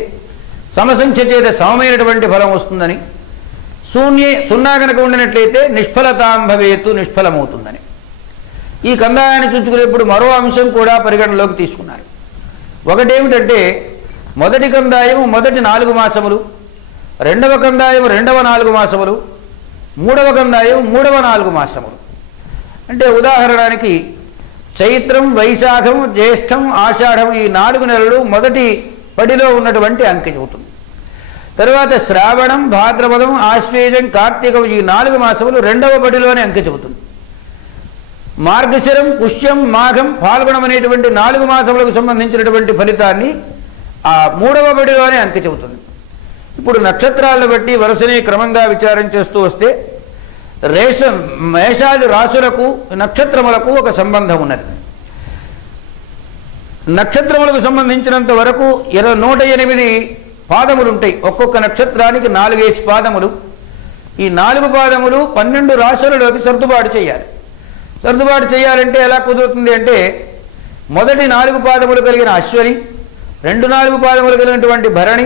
సమసంఖ్య చేత సమమైనటువంటి ఫలం వస్తుందని. 0 కనుక ఉండినట్లయితే నిష్ఫలతాం భవేతు, నిష్ఫలమవుతుందని. ఈ కందాయాన్ని చూసుకునేప్పుడు మరో అంశం కూడా పరిగణలోకి తీసుకున్నారు. ఒకటేమిటంటే మొదటి కందాయము మొదటి 4 మాసములు, రెండవ కందాయము రెండవ 4 మాసములు, మూడవ కందాయము మూడవ 4 మాసములు. అంటే ఉదాహరణకి చైత్రం, వైశాఖం, జ్యేష్టం, ఆషాఢం ఈ 4 నెలలు మొదటి పడిలో ఉన్నటువంటి అంకె చెబుతుంది. తరువాత శ్రావణం, భాద్రపదం, ఆశ్వేజం, కార్తీకం ఈ 4 మాసములు రెండవ పడిలోనే అంకె చెబుతుంది. మార్గశిరం, పుష్యం, మాఘం, పాల్గొనం అనేటువంటి 4 మాసములకు సంబంధించినటువంటి ఫలితాన్ని ఆ 3వ పడిలోనే అంకె చెబుతుంది. ఇప్పుడు నక్షత్రాలను బట్టి వరుసనే క్రమంగా విచారం చేస్తూ వస్తే మేషాది రాశులకు నక్షత్రములకు ఒక సంబంధం ఉన్నది. నక్షత్రములకు సంబంధించినంత వరకు 108 పాదములు ఉంటాయి. ఒక్కొక్క నక్షత్రానికి 4 పాదములు. ఈ 4 పాదములు 12 రాశులలోకి సర్దుబాటు చేయాలి. సర్దుబాటు చేయాలంటే ఎలా కుదురుతుంది అంటే మొదటి 4 పాదములు కలిగిన అశ్వని, 4 పాదములు కలిగినటువంటి భరణి,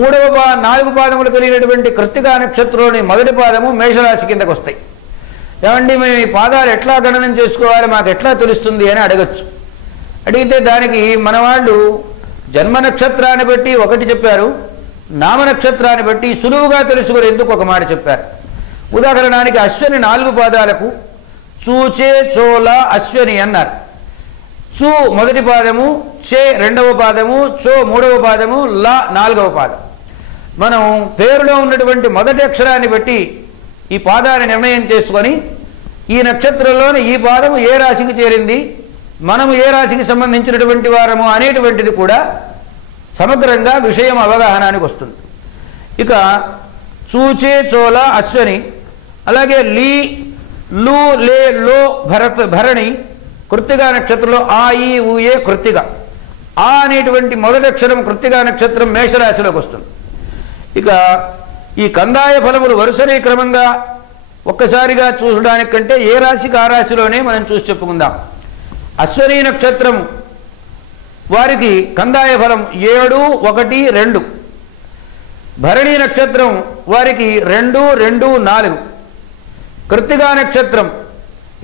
4 పాదములు కలిగినటువంటి కృత్తికా నక్షత్రంలోని మొదటి పాదము మేషరాశి కిందకు వస్తాయి. ఏమండి మేము ఈ పాదాలు ఎట్లా గణనం చేసుకోవాలి, మాకు ఎట్లా తెలుస్తుంది అని అడగచ్చు. అడిగితే దానికి మన వాళ్ళు జన్మ నక్షత్రాన్ని బట్టి ఒకటి చెప్పారు, నామ నక్షత్రాన్ని బట్టి సులువుగా తెలుసుకునేందుకు ఒక మాట చెప్పారు. ఉదాహరణానికి అశ్వని 4 పాదాలకు చూచే చోళ అశ్వని అన్నారు. చూ మొదటి పాదము, చే రెండవ పాదము, చో మూడవ పాదము, లా 4వ పాదం. మనం పేరులో ఉన్నటువంటి మొదటి అక్షరాన్ని బట్టి ఈ పాదాన్ని నిర్ణయం చేసుకొని ఈ నక్షత్రంలోని ఈ పాదము ఏ రాశికి చేరింది, మనము ఏ రాశికి సంబంధించినటువంటి వారము అనేటువంటిది కూడా సమగ్రంగా విషయం అవగాహనానికి వస్తుంది. ఇక చూచే చోళ అశ్వని, అలాగే లీ, లు, లే, లో భరణి కృత్తికా నక్షత్రంలో ఆ, ఈ, ఊయే కృత్తిక. ఆ అనేటువంటి మొదటి అక్షరం కృత్తికా నక్షత్రం మేషరాశిలోకి వస్తుంది. ఇక ఈ కందాయ ఫలములు వరుసనే క్రమంగా ఒక్కసారిగా చూడడానికంటే ఏ రాశికి ఆ రాశిలోనే మనం చూసి చెప్పుకుందాం. అశ్వనీ నక్షత్రం వారికి కందాయ ఫలం 7, 1, 2. భరణి నక్షత్రం వారికి 2, 2, 4. కృత్తికా నక్షత్రం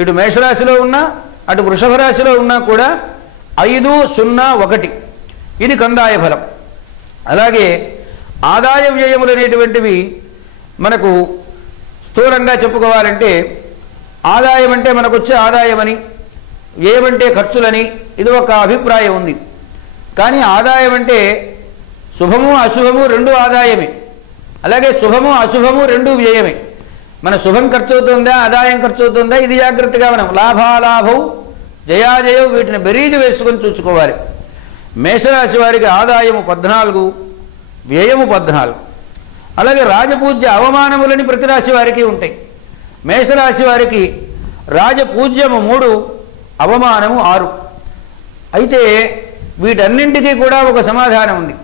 ఇటు మేషరాశిలో ఉన్నా అటు వృషభ రాశిలో ఉన్నా కూడా 5, 0, 1 ఇది కందాయ ఫలం. అలాగే ఆదాయ వ్యయములు అనేటువంటివి మనకు స్థూలంగా చెప్పుకోవాలంటే ఆదాయం అంటే మనకు వచ్చే ఆదాయమని, వ్యయమంటే ఖర్చులని ఇది ఒక అభిప్రాయం ఉంది. కానీ ఆదాయం అంటే శుభము అశుభము 2 ఆదాయమే, అలాగే శుభము అశుభము 2 వ్యయమే. మన శుభం ఖర్చు అవుతుందా, ఆదాయం ఖర్చు అవుతుందా, ఇది జాగ్రత్తగా మనం లాభాలాభం జయాజయం వీటిని బెరీజు వేసుకొని చూసుకోవాలి. మేషరాశి వారికి ఆదాయము 14, వ్యయము 14. అలాగే రాజపూజ్య అవమానములని ప్రతి రాశి వారికి ఉంటాయి. మేషరాశి వారికి రాజపూజ్యము 3, అవమానము 6. అయితే వీటన్నింటికీ కూడా ఒక సమాధానం ఉంది.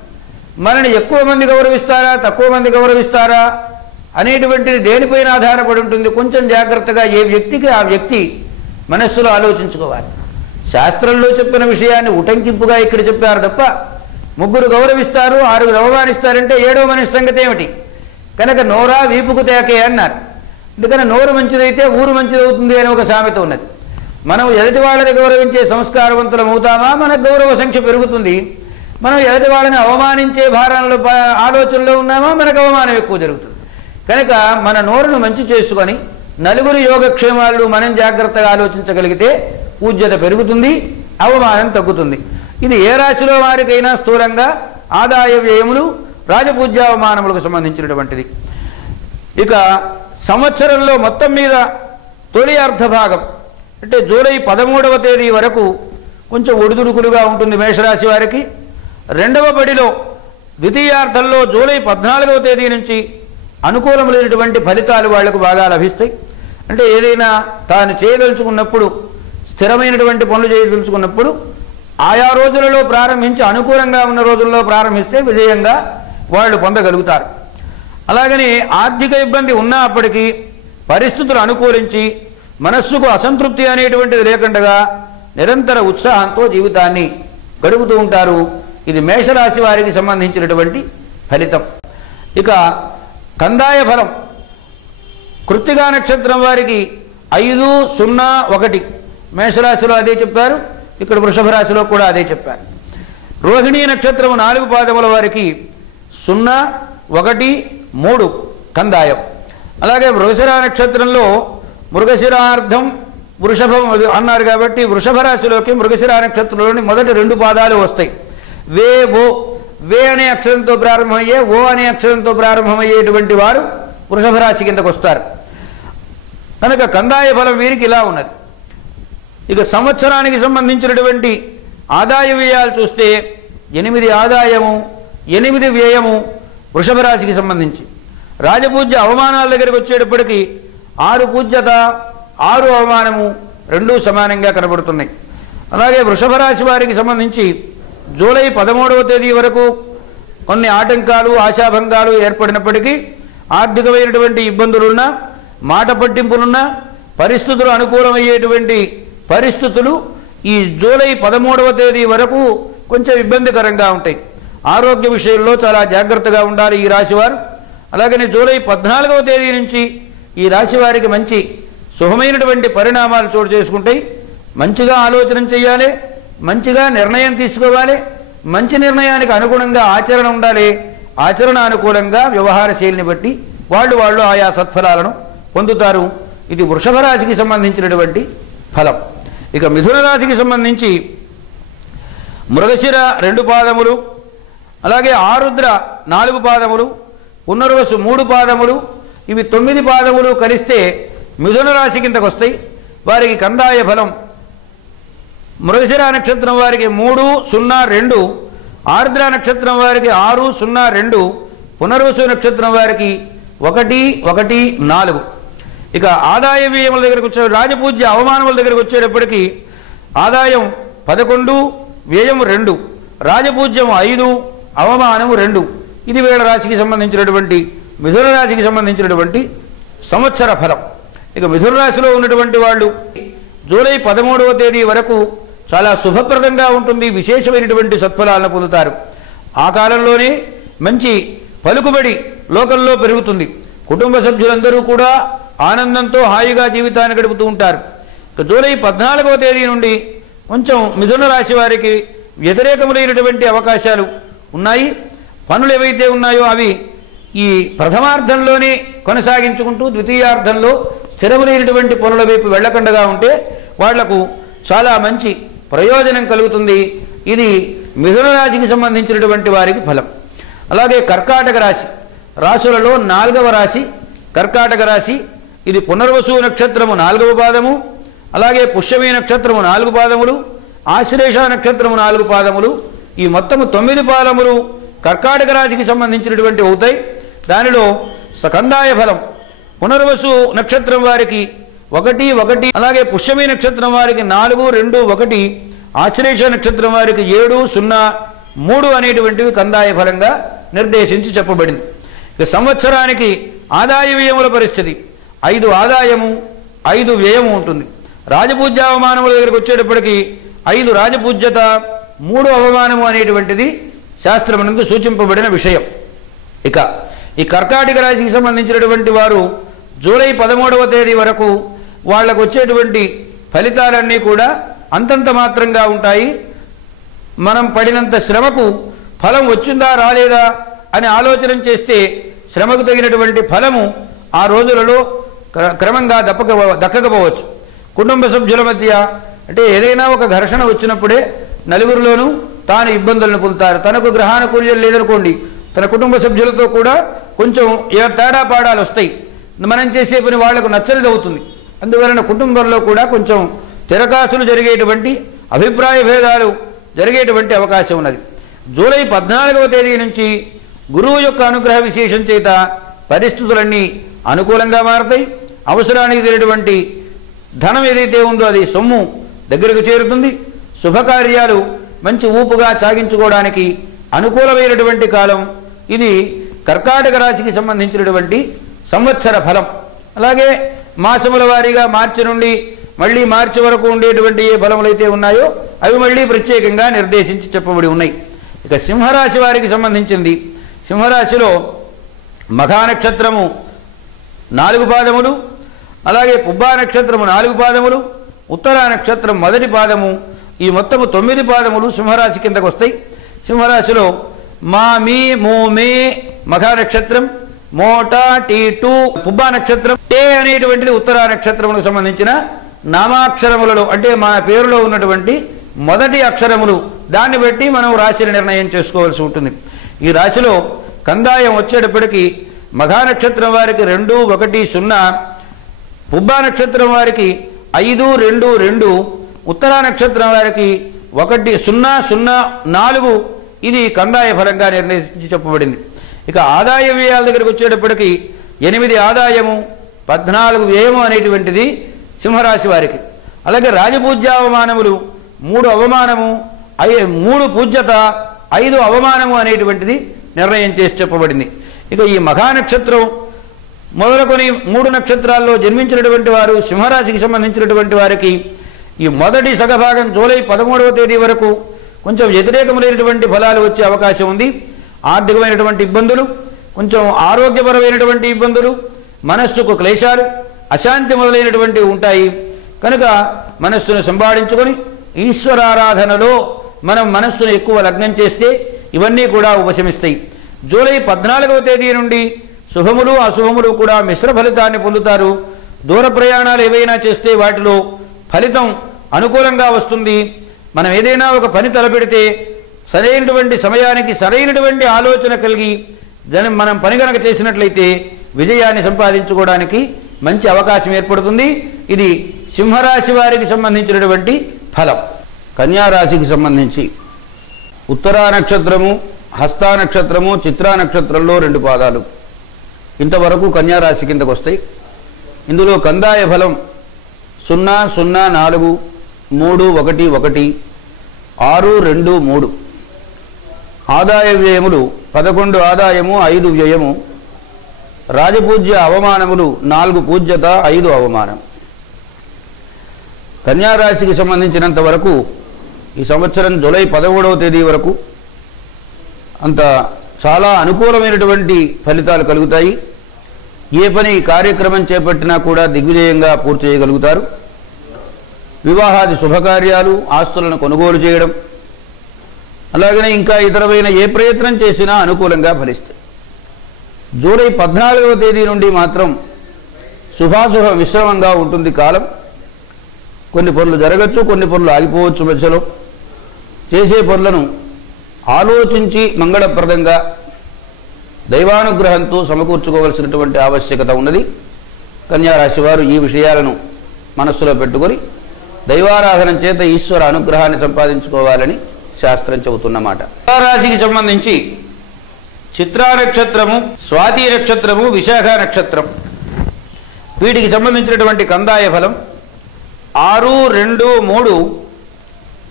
మనని ఎక్కువ మంది గౌరవిస్తారా, తక్కువ మంది గౌరవిస్తారా అనేటువంటిది దేనిపైన ఆధారపడి ఉంటుంది. కొంచెం జాగ్రత్తగా ఏ వ్యక్తికి ఆ వ్యక్తి మనస్సులో ఆలోచించుకోవాలి. శాస్త్రంలో చెప్పిన విషయాన్ని ఉటంకింపుగా ఇక్కడ చెప్పారు తప్ప 3 గౌరవిస్తారు 6 అవమానిస్తారంటే 7వ మనిషి సంగతి ఏమిటి? కనుక నోరా వీపుకు తేకే అన్నారు. అందుకని నోరు మంచిదైతే ఊరు మంచిదవుతుంది అని ఒక సామెత ఉన్నది. మనం ఎదుటి వాళ్ళని గౌరవించే సంస్కారవంతులం అవుతామా, మన గౌరవ సంఖ్య పెరుగుతుంది. మనం ఎదుటి వాళ్ళని అవమానించే భారంలో ఆలోచనలో ఉన్నామా, మనకు అవమానం ఎక్కువ జరుగుతుంది. కనుక మన నోరును మంచి చేసుకొని నలుగురి యోగక్షేమాలు మనం జాగ్రత్తగా ఆలోచించగలిగితే పూజ్యత పెరుగుతుంది, అవమానం తగ్గుతుంది. ఇది ఏ రాశిలో వారికైనా స్థూలంగా ఆదాయ వ్యయములు రాజపూజ్యావమానములకు సంబంధించినటువంటిది. ఇక సంవత్సరంలో మొత్తం మీద తొలి అర్ధభాగం అంటే జూలై 13వ తేదీ వరకు కొంచెం ఒడిదుడుకులుగా ఉంటుంది మేషరాశి వారికి. 2వ బడిలో ద్వితీయార్థంలో జూలై 14వ తేదీ నుంచి అనుకూలములైనటువంటి ఫలితాలు వాళ్లకు బాగా లభిస్తాయి. అంటే ఏదైనా తాను చేయదలుచుకున్నప్పుడు, స్థిరమైనటువంటి పనులు చేయదలుచుకున్నప్పుడు ఆయా రోజులలో ప్రారంభించి అనుకూలంగా ఉన్న రోజుల్లో ప్రారంభిస్తే విజయంగా వాళ్ళు పొందగలుగుతారు. అలాగని ఆర్థిక ఇబ్బంది ఉన్నప్పటికీ పరిస్థితులు అనుకూలించి మనస్సుకు అసంతృప్తి అనేటువంటిది లేకుండా నిరంతర ఉత్సాహంతో జీవితాన్ని గడుపుతూ ఉంటారు. ఇది మేషరాశి వారికి సంబంధించినటువంటి ఫలితం. ఇక కందాయ ఫలం కృత్తికా నక్షత్రం వారికి 5, 0, 1 మేషరాశిలో అదే చెప్పారు, ఇక్కడ వృషభ రాశిలో కూడా అదే చెప్పారు. రోహిణీ నక్షత్రం 4 పాదముల వారికి 0, 1, 3 కందాయం. అలాగే మృగశిర నక్షత్రంలో మృగశిరార్థం వృషభం అన్నారు కాబట్టి వృషభ రాశిలోకి మృగశిర నక్షత్రంలోని మొదటి 2 పాదాలు వస్తాయి. వే ఓ వే అనే అక్షరంతో ప్రారంభమయ్యే ఓ అనే అక్షరంతో ప్రారంభమయ్యేటువంటి వారు వృషభ రాశి కిందకు వస్తారు. కనుక కందాయ ఫలం వీరికి ఇలా ఉన్నది. ఇక సంవత్సరానికి సంబంధించినటువంటి ఆదాయ వ్యయాలు చూస్తే 8 ఆదాయము 8 వ్యయము వృషభ రాశికి సంబంధించి. రాజపూజ్య అవమానాల దగ్గరికి వచ్చేటప్పటికి 6 పూజ్యత 6 అవమానము రెండూ సమానంగా కనబడుతున్నాయి. అలాగే వృషభ రాశి వారికి సంబంధించి జూలై 13వ తేదీ వరకు కొన్ని ఆటంకాలు ఆశాభంగాలు ఏర్పడినప్పటికీ ఆర్థికమైనటువంటి ఇబ్బందులున్నా మాట పట్టింపులున్నా పరిస్థితులు అనుకూలమయ్యేటువంటి పరిస్థితులు ఈ జూలై 13వ తేదీ వరకు కొంచెం ఇబ్బందికరంగా ఉంటాయి. ఆరోగ్య విషయంలో చాలా జాగ్రత్తగా ఉండాలి ఈ రాశివారు. అలాగనే జూలై 14వ తేదీ నుంచి ఈ రాశి వారికి మంచి శుభమైనటువంటి పరిణామాలు చోటు చేసుకుంటాయి. మంచిగా ఆలోచన చేయాలి, మంచిగా నిర్ణయం తీసుకోవాలి, మంచి నిర్ణయానికి అనుగుణంగా ఆచరణ ఉండాలి. ఆచరణ అనుకూలంగా వ్యవహార శైలిని బట్టి వాళ్ళు ఆయా సత్ఫలాలను పొందుతారు. ఇది వృషభ రాశికి సంబంధించినటువంటి ఫలం. ఇక మిథున రాశికి సంబంధించి మృగశిర 2 పాదములు, అలాగే ఆరుద్ర 4 పాదములు, పునర్వసు 3 పాదములు, ఇవి 9 పాదములు కలిస్తే మిథున రాశి కిందకు వస్తాయి. వారికి కందాయ ఫలం మృగశిర నక్షత్రం వారికి 302, ఆర్ద్ర నక్షత్రం వారికి 602, పునర్వసు నక్షత్రం వారికి 114. ఇక ఆదాయ వ్యయముల దగ్గరకు వచ్చే రాజపూజ్య అవమానముల దగ్గరకు వచ్చేటప్పటికి ఆదాయం 11, వ్యయం 2, రాజపూజ్యం 5, అవమానము 2. ఇది వీళ్ళ రాశికి సంబంధించినటువంటి మిథున రాశికి సంబంధించినటువంటి సంవత్సర ఫలం. ఇక మిథున రాశిలో ఉన్నటువంటి వాళ్ళు జూలై 13వ తేదీ వరకు చాలా శుభప్రదంగా ఉంటుంది. విశేషమైనటువంటి సత్ఫలాలను పొందుతారు. ఆ కాలంలోనే మంచి పలుకుబడి లోకంలో పెరుగుతుంది. కుటుంబ సభ్యులందరూ కూడా ఆనందంతో హాయిగా జీవితాన్ని గడుపుతూ ఉంటారు. ఇక జూలై 14వ తేదీ నుండి కొంచెం మిథున రాశి వారికి వ్యతిరేకములైనటువంటి అవకాశాలు ఉన్నాయి. పనులు ఏవైతే ఉన్నాయో అవి ఈ ప్రథమార్థంలోనే కొనసాగించుకుంటూ ద్వితీయార్థంలో స్థిరములైనటువంటి పనుల వైపు వెళ్లకుండా ఉంటే వాళ్లకు చాలా మంచి ప్రయోజనం కలుగుతుంది. ఇది మిథున రాశికి సంబంధించినటువంటి వారికి ఫలం. అలాగే కర్కాటక రాశి రాశులలో 4వ రాశి కర్కాటక రాశి. ఇది పునర్వసు నక్షత్రము 4వ పాదము, అలాగే పుష్యమి నక్షత్రము 4 పాదములు, ఆశ్లేష నక్షత్రము 4 పాదములు, ఈ మొత్తము 9 పాదములు కర్కాటక రాశికి సంబంధించినటువంటి అవుతాయి. దానిలో కందాయ ఫలం పునర్వసు నక్షత్రం వారికి 1, 1, అలాగే పుష్యమి నక్షత్రం వారికి 4, 2, 1, ఆశ్లేష నక్షత్రం వారికి 7, 0, 3 అనేటువంటివి కందాయ ఫలంగా నిర్దేశించి చెప్పబడింది. ఇక సంవత్సరానికి ఆదాయ వ్యయముల పరిస్థితి 5 ఆదాయము 5 వ్యయము ఉంటుంది. రాజపూజ్య అవమానముల దగ్గరికి వచ్చేటప్పటికి 5 రాజపూజ్యత 3 అవమానము అనేటువంటిది శాస్త్రమునందు సూచింపబడిన విషయం. ఇక ఈ కర్కాటక రాశికి సంబంధించినటువంటి వారు జూలై 13వ తేదీ వరకు వాళ్లకు వచ్చేటువంటి ఫలితాలన్నీ కూడా అంతంత మాత్రంగా ఉంటాయి. మనం పడినంత శ్రమకు ఫలం వచ్చిందా రాలేదా అని ఆలోచన చేస్తే శ్రమకు తగినటువంటి ఫలము ఆ రోజులలో క్రమంగా దక్కకపోవచ్చు. కుటుంబ సభ్యుల మధ్య అంటే ఏదైనా ఒక ఘర్షణ వచ్చినప్పుడే నలుగురిలోనూ తాను ఇబ్బందులను పొందుతారు. తనకు గ్రహానుకూల్యం లేదనుకోండి, తన కుటుంబ సభ్యులతో కూడా కొంచెం తేడా పాడాలు వస్తాయి. మనం చేసే పని వాళ్లకు నచ్చనిది అవుతుంది. అందువలన కుటుంబంలో కూడా కొంచెం తిరకాసులు జరిగేటువంటి అభిప్రాయ భేదాలు జరిగేటువంటి అవకాశం ఉన్నది. జూలై 14వ తేదీ నుంచి గురువు యొక్క అనుగ్రహ విశేషం చేత పరిస్థితులన్నీ అనుకూలంగా మారతాయి. అవసరానికి తగినటువంటి ధనం ఏదైతే ఉందో అది సొమ్ము దగ్గరకు చేరుతుంది. శుభకార్యాలు మంచి ఊపుగా సాగించుకోవడానికి అనుకూలమైనటువంటి కాలం. ఇది కర్కాటక రాశికి సంబంధించినటువంటి సంవత్సర ఫలం. అలాగే మాసముల వారీగా మార్చి నుండి మళ్ళీ మార్చి వరకు ఉండేటువంటి ఏ ఫలములు అయితే ఉన్నాయో అవి మళ్ళీ ప్రత్యేకంగా నిర్దేశించి చెప్పబడి ఉన్నాయి. ఇక సింహరాశి వారికి సంబంధించింది. సింహరాశిలో మఘా నక్షత్రము 4 పాదములు, అలాగే పుబ్బా నక్షత్రము 4 పాదములు, ఉత్తరా నక్షత్రం 1 పాదము, ఈ మొత్తము 9 పాదములు సింహరాశి కిందకు వస్తాయి. సింహరాశిలో మా మీ మో మే మఘా నక్షత్రం, మోటా టీ 2 పుబ్బా నక్షత్రం, టే అనేటువంటిది ఉత్తరా నక్షత్రములకు సంబంధించిన నామాక్షరములలో అంటే మన పేరులో ఉన్నటువంటి మొదటి అక్షరములు దాన్ని బట్టి మనం రాశిని నిర్ణయం చేసుకోవాల్సి ఉంటుంది. ఈ రాశిలో కందాయం వచ్చేటప్పటికి మఘా నక్షత్రం వారికి 2, 1, 0, పుబ్బా నక్షత్రం వారికి 5, 2, 2, ఉత్తరా నక్షత్రం వారికి 1, 0, 0, 4 ఇది కందాయ ఫలంగా నిర్ణయించి చెప్పబడింది. ఇక ఆదాయ వ్యయాల దగ్గరికి వచ్చేటప్పటికి 8 ఆదాయము, 14 వ్యయము అనేటువంటిది సింహరాశి వారికి. అలాగే రాజపూజ్య అవమానములు 3 అవమానము, 3 పూజ్యత, 5 అవమానము అనేటువంటిది నిర్ణయం చేసి చెప్పబడింది. ఇక ఈ మఘా నక్షత్రం మొదలుకొని 3 నక్షత్రాల్లో జన్మించినటువంటి వారు సింహరాశికి సంబంధించినటువంటి వారికి ఈ మొదటి సగభాగం జూలై 13వ తేదీ వరకు కొంచెం వ్యతిరేకములైనటువంటి ఫలాలు వచ్చే అవకాశం ఉంది. ఆర్థికమైనటువంటి ఇబ్బందులు, కొంచెం ఆరోగ్యపరమైనటువంటి ఇబ్బందులు, మనస్సుకు క్లేశాలు, అశాంతి మొదలైనటువంటివి ఉంటాయి. కనుక మనస్సును సంపాదించుకొని ఈశ్వరారాధనలో మనం మనస్సును ఎక్కువ లగ్నం చేస్తే ఇవన్నీ కూడా ఉపశమిస్తాయి. జూలై 14వ తేదీ నుండి శుభములు అశుభములు కూడా మిశ్ర ఫలితాన్ని పొందుతారు. దూర ప్రయాణాలు ఏవైనా చేస్తే వాటిలో ఫలితం అనుకూలంగా వస్తుంది. మనం ఏదైనా ఒక పని తలపెడితే సరైనటువంటి సమయానికి సరైనటువంటి ఆలోచన కలిగి మనం పని కనుక చేసినట్లయితే విజయాన్ని సంపాదించుకోవడానికి మంచి అవకాశం ఏర్పడుతుంది. ఇది సింహరాశి వారికి సంబంధించినటువంటి ఫలం. కన్యారాశికి సంబంధించి ఉత్తరా నక్షత్రము, హస్తా నక్షత్రము, చిత్రా నక్షత్రంలో 2 పాదాలు ఇంతవరకు కన్యారాశి కిందకు వస్తాయి. ఇందులో కందాయ ఫలం 0, 0, 4, 3, 1, 1, 6, 2, 3. ఆదాయ వ్యయములు 11 ఆదాయము, 5 వ్యయము. రాజపూజ్య అవమానములు 4 పూజ్యత, 5 అవమానం. కన్యారాశికి సంబంధించినంత వరకు ఈ సంవత్సరం జూలై 13వ తేదీ వరకు అంత చాలా అనుకూలమైనటువంటి ఫలితాలు కలుగుతాయి. ఏ పని కార్యక్రమం చేపట్టినా కూడా దిగ్విజయంగా పూర్తి చేయగలుగుతారు. వివాహాది శుభకార్యాలు, ఆస్తులను కొనుగోలు చేయడం, అలాగనే ఇంకా ఇతరమైన ఏ ప్రయత్నం చేసినా అనుకూలంగా ఫలిస్తాయి. జూలై 14వ తేదీ నుండి మాత్రం శుభాశుభ మిశ్రమంగా ఉంటుంది కాలం. కొన్ని పనులు జరగచ్చు, కొన్ని పనులు ఆగిపోవచ్చు. మధ్యలో చేసే పనులను ఆలోచించి మంగళప్రదంగా దైవానుగ్రహంతో సమకూర్చుకోవలసినటువంటి ఆవశ్యకత ఉన్నది. కన్యారాశి వారు ఈ విషయాలను మనస్సులో పెట్టుకొని దైవారాధన చేత ఈశ్వర అనుగ్రహాన్ని సంపాదించుకోవాలని శాస్త్రం చెబుతున్నమాట. రాశికి సంబంధించి చిత్రా నక్షత్రము, స్వాతి నక్షత్రము, విశాఖ నక్షత్రం వీటికి సంబంధించినటువంటి కందాయ ఫలం 6, 2, 3,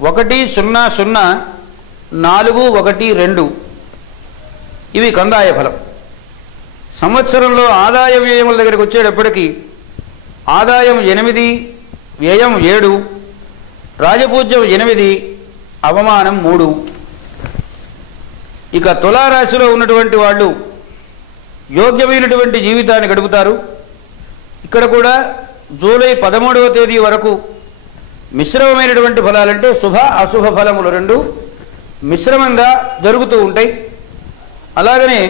1, 0, 0, 4, 1, 2 ఇవి కందాయ ఫలం. సంవత్సరంలో ఆదాయ వ్యయముల దగ్గరికి వచ్చేటప్పటికి ఆదాయం 8, వ్యయం 7, రాజపూజ్యం 8, అవమానం 3. ఇక తులారాశిలో ఉన్నటువంటి వాళ్ళు యోగ్యమైనటువంటి జీవితాన్ని గడుపుతారు. ఇక్కడ కూడా జూలై 13వ తేదీ వరకు మిశ్రమమైనటువంటి ఫలాలంటే శుభ అశుభ ఫలములు 2 మిశ్రమంగా జరుగుతూ ఉంటాయి. అలాగనే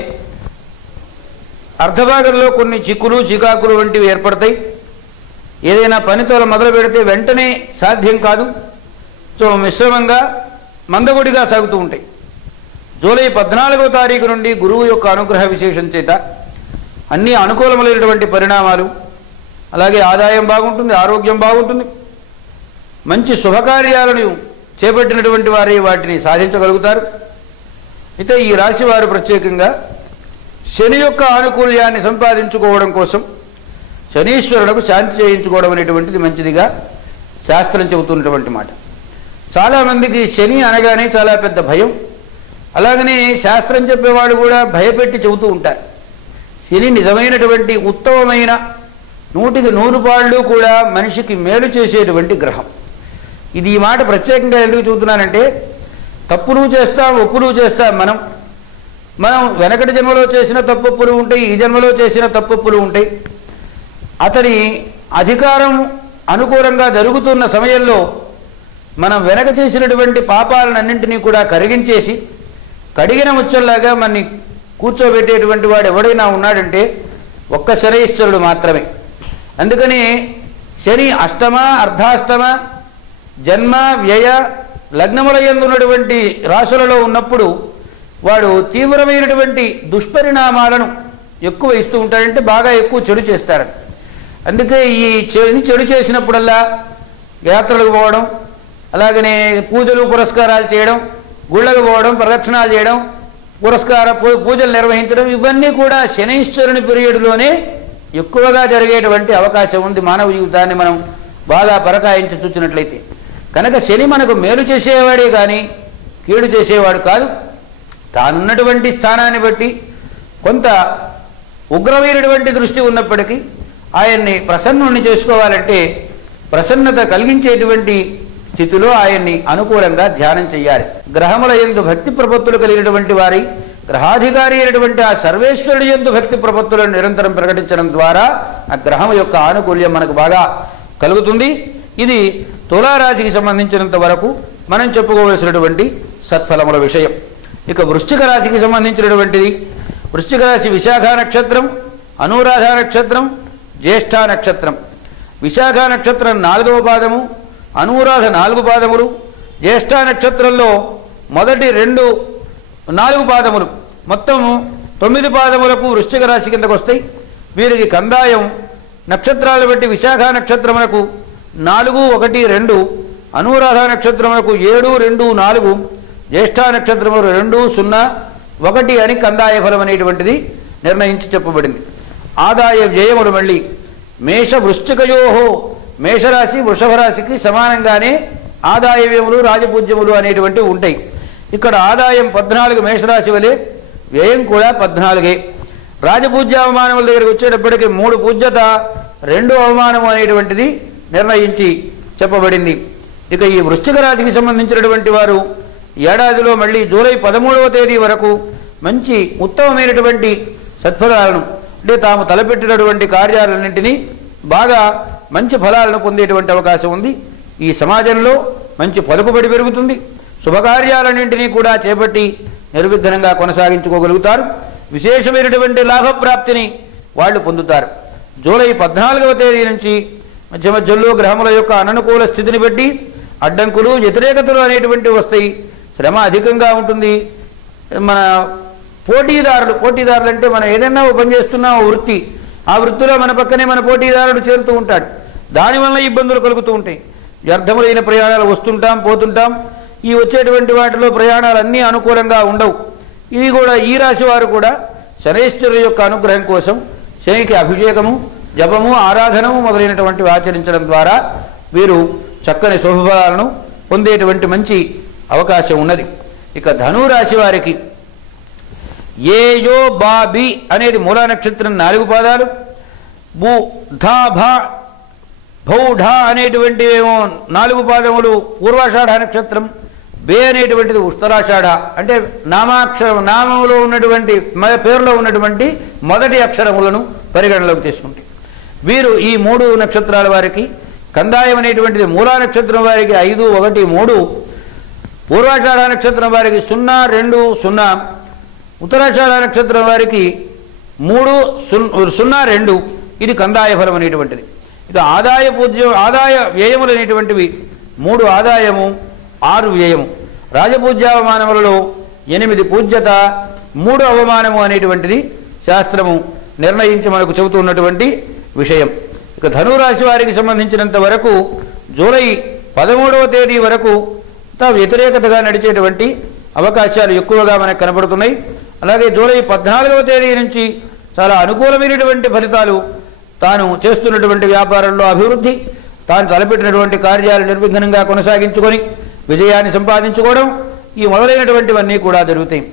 అర్ధభాగంలో కొన్ని చిక్కులు, చికాకులు వంటివి ఏర్పడతాయి. ఏదైనా పనితో మొదలు పెడితే వెంటనే సాధ్యం కాదు. సో మిశ్రమంగా మందకొడిగా సాగుతూ ఉంటాయి. జూలై 14వ తారీఖు నుండి గురువు యొక్క అనుగ్రహ విశేషం చేత అన్ని అనుకూలమైనటువంటి పరిణామాలు, అలాగే ఆదాయం బాగుంటుంది, ఆరోగ్యం బాగుంటుంది. మంచి శుభకార్యాలను చేపట్టినటువంటి వారి వాటిని సాధించగలుగుతారు. అయితే ఈ రాశి వారు ప్రత్యేకంగా శని యొక్క ఆనుకూల్యాన్ని సంపాదించుకోవడం కోసం శనీశ్వరులకు శాంతి చేయించుకోవడం అనేటువంటిది మంచిదిగా శాస్త్రం చెబుతున్నటువంటి మాట. చాలామందికి శని అనగానే చాలా పెద్ద భయం. అలాగనే శాస్త్రం చెప్పేవాళ్ళు కూడా భయపెట్టి చెబుతూ ఉంటారు. శని నిజమైనటువంటి ఉత్తమమైన 100కి 100 పాళ్ళు కూడా మనిషికి మేలు చేసేటువంటి గ్రహం. ఇది ఈ మాట ప్రత్యేకంగా ఎందుకు చెబుతున్నానంటే తప్పులు చేస్తాం, ఒప్పులు చేస్తాం. మనం వెనకటి జన్మలో చేసిన తప్పొప్పులు ఉంటాయి, ఈ జన్మలో చేసిన తప్పొప్పులు ఉంటాయి. అతని అధికారం అనుకూలంగా జరుగుతున్న సమయంలో మనం వెనక చేసినటువంటి పాపాలన్నింటినీ కూడా కరిగించేసి కడిగిన ముచ్చల్లాగా మనని కూర్చోబెట్టేటువంటి వాడు ఎవడైనా ఉన్నాడంటే ఒక్క శనైశ్వరుడు మాత్రమే. అందుకని శని అష్టమ, అర్ధాష్టమ, జన్మ, వ్యయ లగ్నముల యందు ఉన్నటువంటి రాశులలో ఉన్నప్పుడు వాడు తీవ్రమైనటువంటి దుష్పరిణామాలను ఎక్కువ ఇస్తూ ఉంటాడంటే బాగా ఎక్కువ చెడు చేస్తారని. అందుకే ఈ చెడు చేసినప్పుడల్లా యాత్రలకు పోవడం, అలాగనే పూజలు పురస్కారాలు చేయడం, గుళ్ళకు పోవడం, ప్రదక్షిణాలు చేయడం, పూజలు నిర్వహించడం, ఇవన్నీ కూడా శనైశ్వరుని పీరియడ్లోనే ఎక్కువగా జరిగేటువంటి అవకాశం ఉంది. మానవ జీవితాన్ని మనం బాగా పరకాయించి చూసినట్లయితే కనుక శని మనకు మేలు చేసేవాడే కానీ కీడు చేసేవాడు కాదు. తానున్నటువంటి స్థానాన్ని బట్టి కొంత ఉగ్రమైనటువంటి దృష్టి ఉన్నప్పటికీ ఆయన్ని ప్రసన్నుని చేసుకోవాలంటే ప్రసన్నత కలిగించేటువంటి స్థితిలో ఆయన్ని అనుకూలంగా ధ్యానం చేయాలి. గ్రహముల యందు భక్తి ప్రపత్తులు కలిగినటువంటి వారి గ్రహాధికారి అయినటువంటి ఆ సర్వేశ్వరుడి యందు భక్తి ప్రపత్తులను నిరంతరం ప్రకటించడం ద్వారా ఆ గ్రహం యొక్క ఆనుకూల్యం మనకు బాగా కలుగుతుంది. ఇది తులారాశికి సంబంధించినంత వరకు మనం చెప్పుకోవలసినటువంటి సత్ఫలముల విషయం. ఇక వృశ్చిక రాశికి సంబంధించినటువంటిది, వృశ్చిక రాశి విశాఖ నక్షత్రం, అనురాధ నక్షత్రం, జ్యేష్ఠ నక్షత్రం. విశాఖ నక్షత్రం 4వ పాదము, అనురాధ 4 పాదములు, జ్యేష్ఠ నక్షత్రంలో మొదటి 4 పాదములు, మొత్తం 9 పాదములకు వృశ్చిక రాశి కిందకు వస్తాయి. వీరికి కందాయం నక్షత్రాలు బట్టి విశాఖ నక్షత్రమునకు 4, 1, 2, అనురాధ నక్షత్రమునకు 7, 2, 4, జ్యేష్ఠ నక్షత్రములు 2, 0, 1 అని కందాయ ఫలం అనేటువంటిది నిర్ణయించి చెప్పబడింది. ఆదాయ వ్యయములు మళ్ళీ మేష వృశ్చికయోహో, మేషరాశి వృషభ రాశికి సమానంగానే ఆదాయ వ్యయములు రాజపూజ్యములు అనేటువంటివి ఉంటాయి. ఇక్కడ ఆదాయం 14 మేషరాశి వలె, వ్యయం కూడా 14. రాజపూజ్య అవమానముల దగ్గరికి వచ్చేటప్పటికి 3 పూజ్యత 2 అవమానము అనేటువంటిది నిర్ణయించి చెప్పబడింది. ఇక ఈ వృశ్చిక రాశికి సంబంధించినటువంటి వారు ఏడాదిలో మళ్ళీ జూలై 13వ తేదీ వరకు మంచి ఉత్తమమైనటువంటి సత్ఫలాలను, అంటే తాము తలపెట్టినటువంటి కార్యాలన్నింటినీ బాగా మంచి ఫలాలను పొందేటువంటి అవకాశం ఉంది. ఈ సమాజంలో మంచి పలుకుబడి పెరుగుతుంది. శుభకార్యాలన్నింటినీ కూడా చేపట్టి నిర్విఘ్నంగా కొనసాగించుకోగలుగుతారు. విశేషమైనటువంటి లాభప్రాప్తిని వాళ్ళు పొందుతారు. జూలై 14వ తేదీ నుంచి మధ్య మధ్యలో గ్రహముల యొక్క అననుకూల స్థితిని బట్టి అడ్డంకులు, వ్యతిరేకతలు అనేటువంటివి వస్తాయి. శ్రమ అధికంగా ఉంటుంది. మన పోటీదారులు అంటే మనం ఏదైనా పని చేస్తున్నా వృత్తి, ఆ వృత్తిలో మన పక్కనే మన పోటీదారుడు చేరుతూ ఉంటాడు. దానివల్ల ఇబ్బందులు కలుగుతూ ఉంటాయి. వ్యర్థములైన ప్రయాణాలు వస్తుంటాం, పోతుంటాం. ఈ వచ్చేటువంటి వాటిలో ప్రయాణాలు అన్నీ అనుకూలంగా ఉండవు. ఇది కూడా ఈ రాశి వారు కూడా శనైశ్వరుడు యొక్క అనుగ్రహం కోసం శనికి అభిషేకము, జపము, ఆరాధనము మొదలైనటువంటివి ఆచరించడం ద్వారా వీరు చక్కని శుభఫలాలను పొందేటువంటి మంచి అవకాశం ఉన్నది. ఇక ధనురాశి వారికి ఏయో బాబి అనేది మూలా నక్షత్రం 4 పాదాలు, బు ధా భా భౌఢ అనేటువంటి 4 పాదములు పూర్వాషాఢ నక్షత్రం, బే అనేటువంటిది ఉత్తరాషాఢ, అంటే నామంలో ఉన్నటువంటి పేరులో ఉన్నటువంటి మొదటి అక్షరములను పరిగణలోకి తీసుకుంటే వీరు ఈ 3 నక్షత్రాల వారికి కందాయం అనేటువంటిది మూలా నక్షత్రం వారికి 5, 1, 3, పూర్వాషాఢ నక్షత్రం వారికి 0, 2, 0, ఉత్తరాషాఢ నక్షత్రం వారికి 3, 0, 2 ఇది కందాయ ఫలం అనేటువంటిది. ఇక ఆదాయ వ్యయములు అనేటువంటివి 3 ఆదాయము, 6 వ్యయము. రాజపూజ్యావమానములలో 8 పూజ్యత, 3 అవమానము అనేటువంటిది శాస్త్రము నిర్ణయించి మనకు చెబుతున్నటువంటి విషయం. ఇక ధనురాశి వారికి సంబంధించినంత వరకు జూలై 13వ తేదీ వరకు వ్యతిరేకతగా నడిచేటువంటి అవకాశాలు ఎక్కువగా మనకు కనబడుతున్నాయి. అలాగే జూలై 14వ తేదీ నుంచి చాలా అనుకూలమైనటువంటి ఫలితాలు, తాను చేస్తున్నటువంటి వ్యాపారంలో అభివృద్ధి, తాను తలపెట్టినటువంటి కార్యాలు నిర్విఘ్నంగా కొనసాగించుకొని విజయాన్ని సంపాదించుకోవడం, ఈ మొదలైనటువంటివన్నీ కూడా జరుగుతాయి.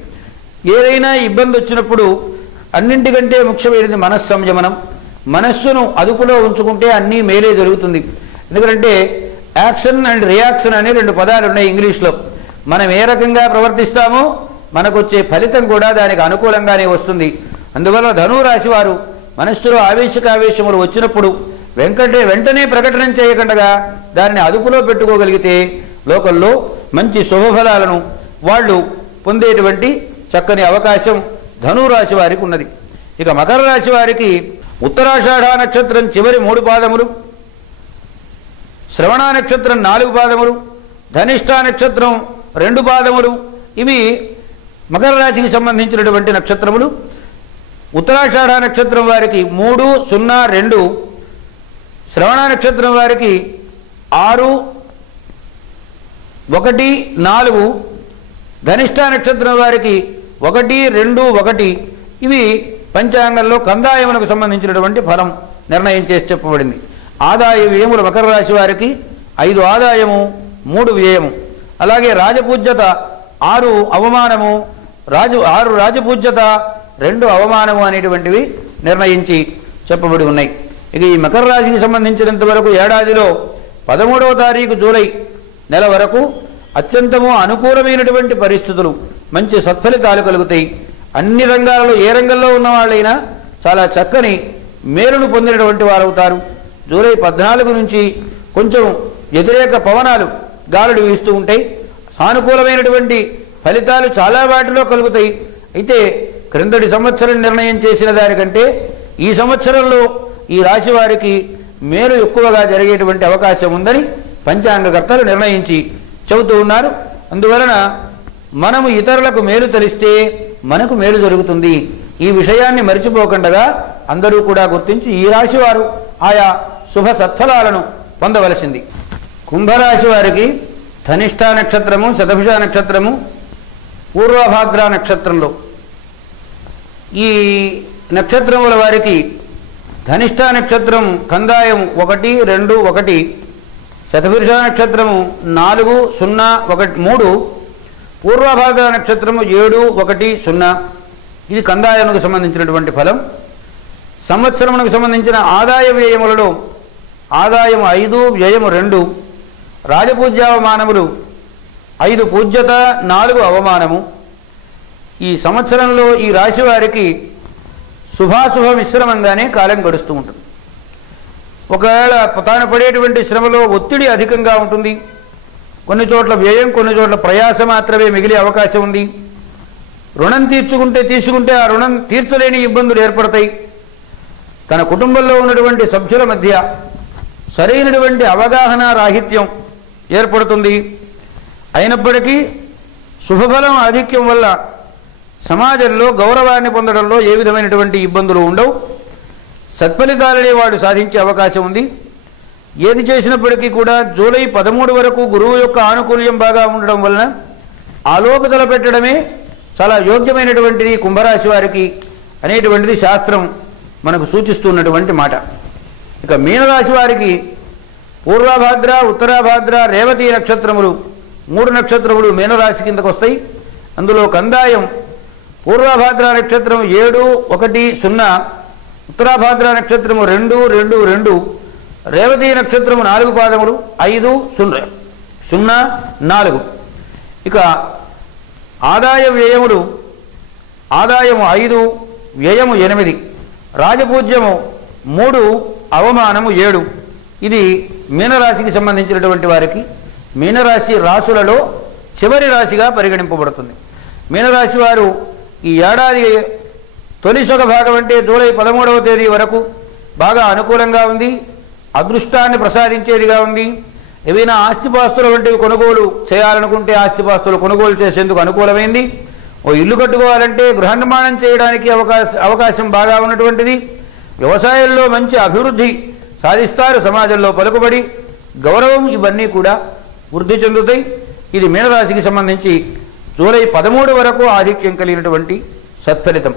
ఏదైనా ఇబ్బంది వచ్చినప్పుడు అన్నింటికంటే ముఖ్యమైనది మనస్సంయమనం. మనస్సును అదుపులో ఉంచుకుంటే అన్నీ మేలే జరుగుతుంది. ఎందుకంటే యాక్షన్ అండ్ రియాక్షన్ అనే 2 పదాలు ఉన్నాయి ఇంగ్లీష్లో. మనం ఏ రకంగా ప్రవర్తిస్తామో మనకు వచ్చే ఫలితం కూడా దానికి అనుకూలంగానే వస్తుంది. అందువల్ల ధనురాశి వారు మనస్సులో ఆవేశములు వచ్చినప్పుడు వెంటనే ప్రకటన చేయకుండా దాన్ని అదుపులో పెట్టుకోగలిగితే లోకల్లో మంచి శుభఫలాలను వాళ్ళు పొందేటువంటి చక్కని అవకాశం ధనురాశి వారికి ఉన్నది. ఇక మకర రాశి వారికి ఉత్తరాషాఢ నక్షత్రం చివరి 3 పాదములు, శ్రవణ నక్షత్రం 4 పాదములు, ధనిష్ట నక్షత్రం 2 పాదములు. ఇవి మకర రాశికి సంబంధించినటువంటి నక్షత్రములు. ఉత్తరాషాఢ నక్షత్రం వారికి 3, 0, 2, శ్రవణ నక్షత్రం వారికి 6, 1, 4, ధనిష్ట నక్షత్రం వారికి 1, 2, 1. ఇవి పంచాంగంలో కందాయమునకు సంబంధించినటువంటి ఫలం నిర్ణయం చేసి చెప్పబడింది. ఆదాయ వ్యయములు మకర రాశి వారికి 5 ఆదాయము, 3 వ్యయము. అలాగే రాజపూజ్యత 6 అవమానము, 6 రాజపూజ్యత, 2 అవమానము అనేటువంటివి నిర్ణయించి చెప్పబడి ఉన్నాయి. ఇక ఈ మకర రాశికి సంబంధించినంత వరకు ఏడాదిలో 13వ తారీఖు జూలై నెల వరకు అత్యంతము అనుకూలమైనటువంటి పరిస్థితులు, మంచి సత్ఫలితాలు కలుగుతాయి. అన్ని రంగాలలో ఏ రంగంలో ఉన్న వాళ్ళైనా చాలా చక్కని మేలును పొందినటువంటి వారు అవుతారు. జూలై 14 నుంచి కొంచెం వ్యతిరేక పవనాలు గాలులు వీస్తూ ఉంటాయి. సానుకూలమైనటువంటి ఫలితాలు చాలా వాటిలో కలుగుతాయి. అయితే క్రిందటి సంవత్సరం నిర్ణయం చేసిన దానికంటే ఈ సంవత్సరంలో ఈ రాశి వారికి మేలు ఎక్కువగా జరిగేటువంటి అవకాశం ఉందని పంచాంగకర్తలు నిర్ణయించి చెబుతూ ఉన్నారు. అందువలన మనము ఇతరులకు మేలు తెలిస్తే మనకు మేలు జరుగుతుంది. ఈ విషయాన్ని మరిచిపోకుండా అందరూ కూడా గుర్తించి ఈ రాశి వారు ఆయా శుభ సత్ఫలాలను పొందవలసింది. కుంభరాశి వారికి ధనిష్ట నక్షత్రము, శతభిష నక్షత్రము, పూర్వభాద్ర నక్షత్రంలో ఈ నక్షత్రముల వారికి ధనిష్ట నక్షత్రం కందాయం 1, 2, 1, శతభిష నక్షత్రము 4, 0, 1, 3, పూర్వభాద్ర నక్షత్రము 7, 1, 0. ఇది కందాయములకు సంబంధించినటువంటి ఫలం. సంవత్సరమునకు సంబంధించిన ఆదాయ వ్యయములలో ఆదాయం 5, వ్యయము 2, రాజపూజ్యావమానములు 5 పూజ్యత, 4 అవమానము. ఈ సంవత్సరంలో ఈ రాశి వారికి శుభాశుభ మిశ్రమంగానే కాలం గడుస్తూ ఉంటుంది. ఒకవేళ తాను పడేటువంటి శ్రమలో ఒత్తిడి అధికంగా ఉంటుంది. కొన్ని చోట్ల వ్యయం, కొన్ని చోట్ల ప్రయాస మాత్రమే మిగిలే అవకాశం ఉంది. రుణం తీసుకుంటే ఆ రుణం తీర్చలేని ఇబ్బందులు ఏర్పడతాయి. తన కుటుంబంలో ఉన్నటువంటి సభ్యుల మధ్య సరైనటువంటి అవగాహన రాహిత్యం ఏర్పడుతుంది. అయినప్పటికీ శుభఫలం ఆధిక్యం వల్ల సమాజంలో గౌరవాన్ని పొందడంలో ఏ విధమైనటువంటి ఇబ్బందులు ఉండవు. సత్ఫలితాలనే వాడు సాధించే అవకాశం ఉంది. ఏది చేసినప్పటికీ కూడా జూలై 13 వరకు గురువు యొక్క ఆనుకూల్యం బాగా ఉండడం వలన ఆలోపదల పెట్టడమే చాలా యోగ్యమైనటువంటిది కుంభరాశి వారికి అనేటువంటిది శాస్త్రం మనకు సూచిస్తున్నటువంటి మాట. ఇక మీనరాశి వారికి పూర్వభాద్ర, ఉత్తరాభాద్ర, రేవతి నక్షత్రములు 3 నక్షత్రములు మీనరాశి కిందకు వస్తాయి. అందులో కందాయం పూర్వభాద్ర నక్షత్రం 7, 1, 0, ఉత్తరాభాద్ర నక్షత్రము 2, 2, 2, రేవతి నక్షత్రము 4 పాదములు 5, 0, 0, 4. ఇక ఆదాయ వ్యయములు ఆదాయము 5, వ్యయము 8, రాజపూజ్యము 3, అవమానము 7. ఇది మీనరాశికి సంబంధించినటువంటి వారికి మీనరాశి రాశులలో చివరి రాశిగా పరిగణింపబడుతుంది. మీనరాశి వారు ఈ ఏడాది తొలి సగ భాగం అంటే జూలై 13వ తేదీ వరకు బాగా అనుకూలంగా ఉంది. అదృష్టాన్ని ప్రసాదించేదిగా ఉంది. ఏవైనా ఆస్తిపాస్తుల వంటివి కొనుగోలు చేయాలనుకుంటే ఆస్తిపాస్తులు కొనుగోలు చేసేందుకు అనుకూలమైంది. ఓ ఇల్లు కట్టుకోవాలంటే గృహ నిర్మాణం చేయడానికి అవకాశం బాగా ఉన్నటువంటిది. వ్యవసాయంలో మంచి అభివృద్ధి సాధిస్తారు. సమాజంలో పలుకుబడి, గౌరవం ఇవన్నీ కూడా వృద్ధి చెందుతాయి. ఇది మీనరాశికి సంబంధించి జూలై 13 వరకు ఆధిక్యం కలిగినటువంటి సత్ఫలితం.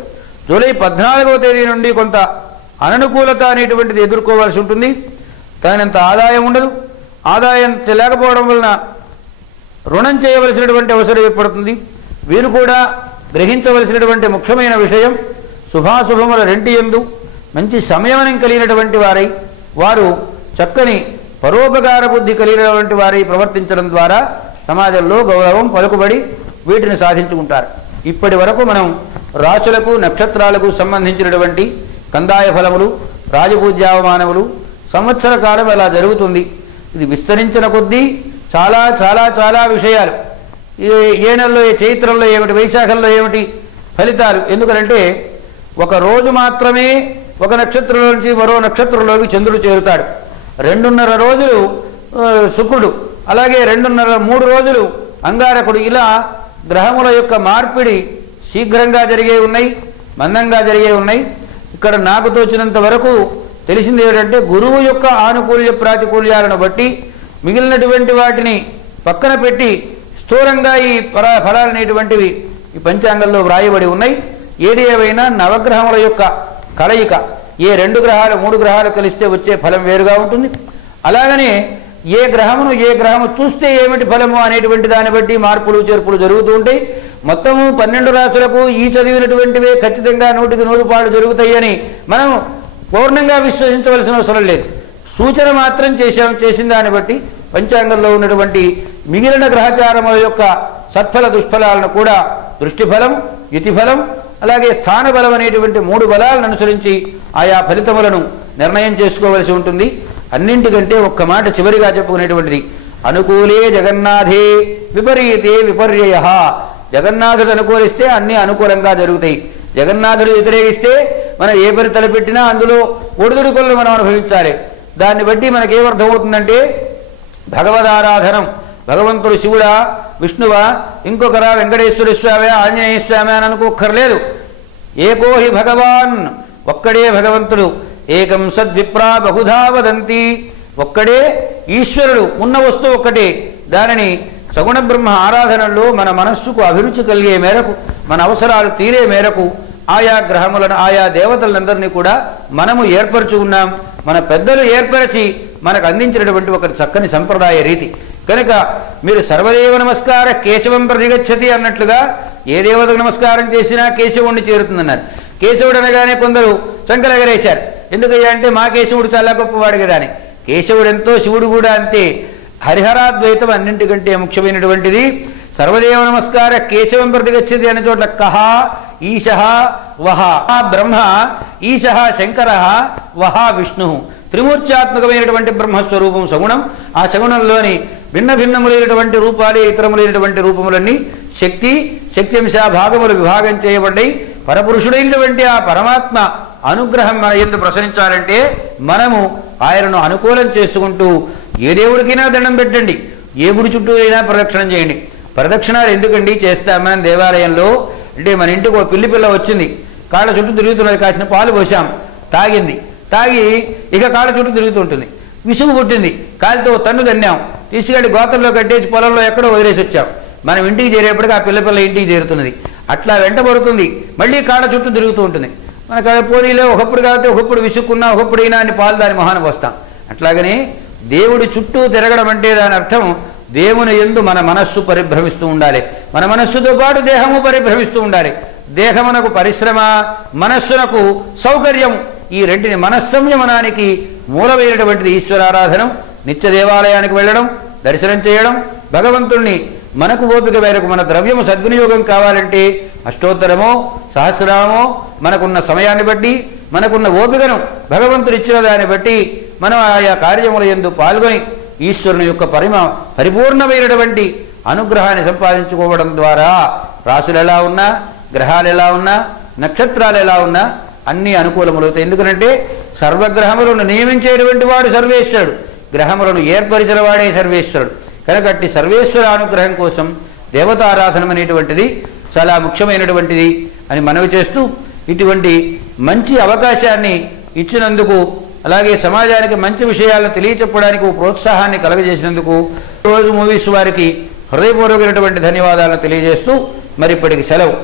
జూలై 14వ తేదీ నుండి కొంత అననుకూలత అనేటువంటిది ఎదుర్కోవాల్సి ఉంటుంది. తగినంత ఆదాయం ఉండదు. ఆదాయం లేకపోవడం వలన రుణం చేయవలసినటువంటి అవసరం ఏర్పడుతుంది. వీరు కూడా గ్రహించవలసినటువంటి ముఖ్యమైన విషయం శుభాశుభముల రెంటి యందు మంచి సంయమనం కలిగినటువంటి వారై వారు చక్కని పరోపకార బుద్ధి కలిగినటువంటి వారై ప్రవర్తించడం ద్వారా సమాజంలో గౌరవం, పలుకుబడి వీటిని సాధించుకుంటారు. ఇప్పటి వరకు మనం రాశులకు, నక్షత్రాలకు సంబంధించినటువంటి కందాయ ఫలములు, రాజపూజ్యావమానములు, సంవత్సర కాలం ఎలా జరుగుతుంది, ఇది విస్తరించిన కొద్దీ చాలా చాలా చాలా విషయాలు ఏ నెలలో, ఏ చైత్రంలో ఏమిటి, వైశాఖంలో ఏమిటి ఫలితాలు. ఎందుకంటే ఒక రోజు మాత్రమే ఒక నక్షత్రంలో నుంచి మరో నక్షత్రంలోకి చంద్రుడు చేరుతాడు. 2.5 రోజులు శుక్రుడు, అలాగే 2.5-3 రోజులు అంగారకుడు. ఇలా గ్రహముల యొక్క మార్పిడి శీఘ్రంగా జరిగే ఉన్నాయి, మందంగా జరిగే ఉన్నాయి. ఇక్కడ నాకు తోచినంత వరకు తెలిసింది ఏమిటంటే, గురువు యొక్క ఆనుకూల్య ప్రాతికూల్యాలను బట్టి మిగిలినటువంటి వాటిని పక్కన పెట్టి స్థూలంగా ఈ ఫలాలనేటువంటివి ఈ పంచాంగంలో వ్రాయబడి ఉన్నాయి. ఏది ఏవైనా నవగ్రహముల యొక్క కలయిక, ఏ 2 గ్రహాలు 3 గ్రహాలు కలిస్తే వచ్చే ఫలం వేరుగా ఉంటుంది. అలాగనే ఏ గ్రహము చూస్తే ఏమిటి ఫలము అనేటువంటి దాన్ని బట్టి మార్పులు చేర్పులు జరుగుతూ ఉంటాయి. మొత్తము 12 రాశులకు ఈ చదివినటువంటివే ఖచ్చితంగా 100% జరుగుతాయని మనం పూర్ణంగా విశ్వసించవలసిన అవసరం లేదు. సూచన మాత్రం చేసిన దాన్ని బట్టి పంచాంగంలో ఉన్నటువంటి మిగిలిన గ్రహచారముల యొక్క సత్ఫల దుష్ఫలాలను కూడా దృష్టిఫలం, యుతిఫలం, అలాగే స్థాన బలం అనేటువంటి 3 బలాలను అనుసరించి ఆయా ఫలితములను నిర్ణయం చేసుకోవలసి ఉంటుంది. అన్నింటికంటే ఒక్క మాట చివరిగా చెప్పుకునేటువంటిది, అనుకూలే జగన్నాథే విపరీతే విపర్యయ. జగన్నాథుడు అనుకూలిస్తే అన్ని అనుకూలంగా జరుగుతాయి. జగన్నాథుడు వ్యతిరేకిస్తే మనం ఏ పని తలపెట్టినా అందులో ఒడిదుడుకులను మనం అనుభవించాలి. దాన్ని బట్టి మనకేమర్థమవుతుందంటే, భగవదారాధనం, భగవంతుడు శివుడా, విష్ణువా, ఇంకొకరా, వెంకటేశ్వర స్వామి, ఆంజనేయ స్వామి అని అనుకోక్కర్లేదు. ఏకోహి భగవాన్, ఒక్కడే భగవంతుడు. ఏకం సద్విప్రా బహుధా వదంతి, ఒక్కడే ఈశ్వరుడు, ఉన్న వస్తువు ఒక్కటే. దానిని సగుణ బ్రహ్మ ఆరాధనలో మన మనస్సుకు అభిరుచి కలిగే మేరకు, మన అవసరాలు తీరే మేరకు ఆయా గ్రహములను, ఆయా దేవతలందరినీ కూడా మనము ఏర్పరచుకున్నాం. మన పెద్దలు ఏర్పరచి మనకు అందించినటువంటి ఒక చక్కని సంప్రదాయ రీతి కనుక మీరు సర్వదేవ నమస్కార కేశవం ప్రతిగచ్చతి అన్నట్లుగా ఏ దేవతకు నమస్కారం చేసినా కేశవుణ్ణి చేరుతుందన్నారు. కేశవుడు అనగానే కొందరు శంకరగరేశారు. ఎందుకయ్యా అంటే మా కేశవుడు చాలా గొప్పవాడు కదా అని. కేశవుడు ఎంతో, శివుడు కూడా అంతే. హరిహరాద్వైతం అన్నింటికంటే ముఖ్యమైనటువంటిది. సర్వదేవ నమస్కార కేశవం ప్రతిగచ్చతి అనే చోట్ల కహ ఈశ వహ బ్రహ్మ, ఈశ శంకర, వహ విష్ణు, త్రిమూర్త్యాత్మకమైనటువంటి బ్రహ్మస్వరూపం సగుణం. ఆ సగుణంలోని భిన్న భిన్నములైనటువంటి రూపాలే ఇతరములైనటువంటి రూపములన్నీ శక్తి, శక్త్యంశ భాగములు విభాగం చేయబడ్డాయి. పరపురుషుడైనటువంటి ఆ పరమాత్మ అనుగ్రహం మన యందు ప్రసరించాలంటే మనము ఆయనను అనుకూలం చేసుకుంటూ ఏ దేవుడికైనా దండం పెట్టండి, ఏ గుడి చుట్టూ అయినా ప్రదక్షిణం చేయండి. ప్రదక్షిణాలు ఎందుకండి చేస్తాం మనం దేవాలయంలో అంటే, మన ఇంటికి ఒక పిల్లి పిల్ల వచ్చింది, కాళ్ళ చుట్టూ తిరుగుతున్నది, కాసిన పాలు పోసాం, తాగింది, తాగి ఇక కాళ్ళ చుట్టూ తిరుగుతుంటుంది, విసుగు పుట్టింది, కాలితో తన్ను తన్నాం, తీసుకెళ్లి గోతంలో కట్టేసి పొలంలో ఎక్కడో వదిలేసి వచ్చాం. మనం ఇంటికి చేరేప్పటికి ఆ పిల్ల ఇంటికి చేరుతున్నది. అట్లా వెంటబడుతుంది, మళ్ళీ కాళ్ళ చుట్టూ తిరుగుతూ ఉంటుంది. మనకు పోనీలో ఒకప్పుడు కాబట్టి ఒకప్పుడు విసుక్కున్నా, ఒకప్పుడైనా అని పాలు దాని మొహానికి వస్తాం. అట్లాగనే దేవుడి చుట్టూ తిరగడం అంటే దాని అర్థం దేవుని యందు మన మనస్సు పరిభ్రమిస్తూ ఉండాలి, మన మనస్సుతో పాటు దేహము పరిభ్రమిస్తూ ఉండాలి. దేహమునకు పరిశ్రమ, మనస్సునకు సౌకర్యం, ఈ రెంటిని మనస్సంయమనానికి మూలమైనటువంటిది ఈశ్వరారాధనం. నిత్య దేవాలయానికి వెళ్ళడం, దర్శనం చేయడం, భగవంతుణ్ణి మనకు ఓపిక మేరకు మన ద్రవ్యము సద్వినియోగం కావాలంటే అష్టోత్తరమో సహస్రనామో, మనకున్న సమయాన్ని బట్టి, మనకున్న ఓపికను భగవంతుడు ఇచ్చిన దాన్ని బట్టి మనం ఆయా కార్యముల యందు పాల్గొని ఈశ్వరుని యొక్క పరిపూర్ణమైనటువంటి అనుగ్రహాన్ని సంపాదించుకోవడం ద్వారా రాశులు ఎలా ఉన్నా, గ్రహాలు ఎలా ఉన్నా, నక్షత్రాలు ఎలా ఉన్నా అన్ని అనుకూలములవుతాయి. ఎందుకంటే సర్వగ్రహములను నియమించేటువంటి వాడు సర్వేశ్వరుడు, గ్రహములను ఏర్పరిచిన వాడే సర్వేశ్వరుడు. కనుక అట్టి సర్వేశ్వర అనుగ్రహం కోసం దేవతారాధనం అనేటువంటిది చాలా ముఖ్యమైనటువంటిది అని మనవి చేస్తూ, ఇటువంటి మంచి అవకాశాన్ని ఇచ్చినందుకు, అలాగే సమాజానికి మంచి విషయాలను తెలియచెప్పడానికి ప్రోత్సాహాన్ని కలగజేసినందుకు రోజు మూవీస్ వారికి హృదయపూర్వకమైనటువంటి ధన్యవాదాలను తెలియజేస్తూ మరి ఇప్పటికి సెలవు.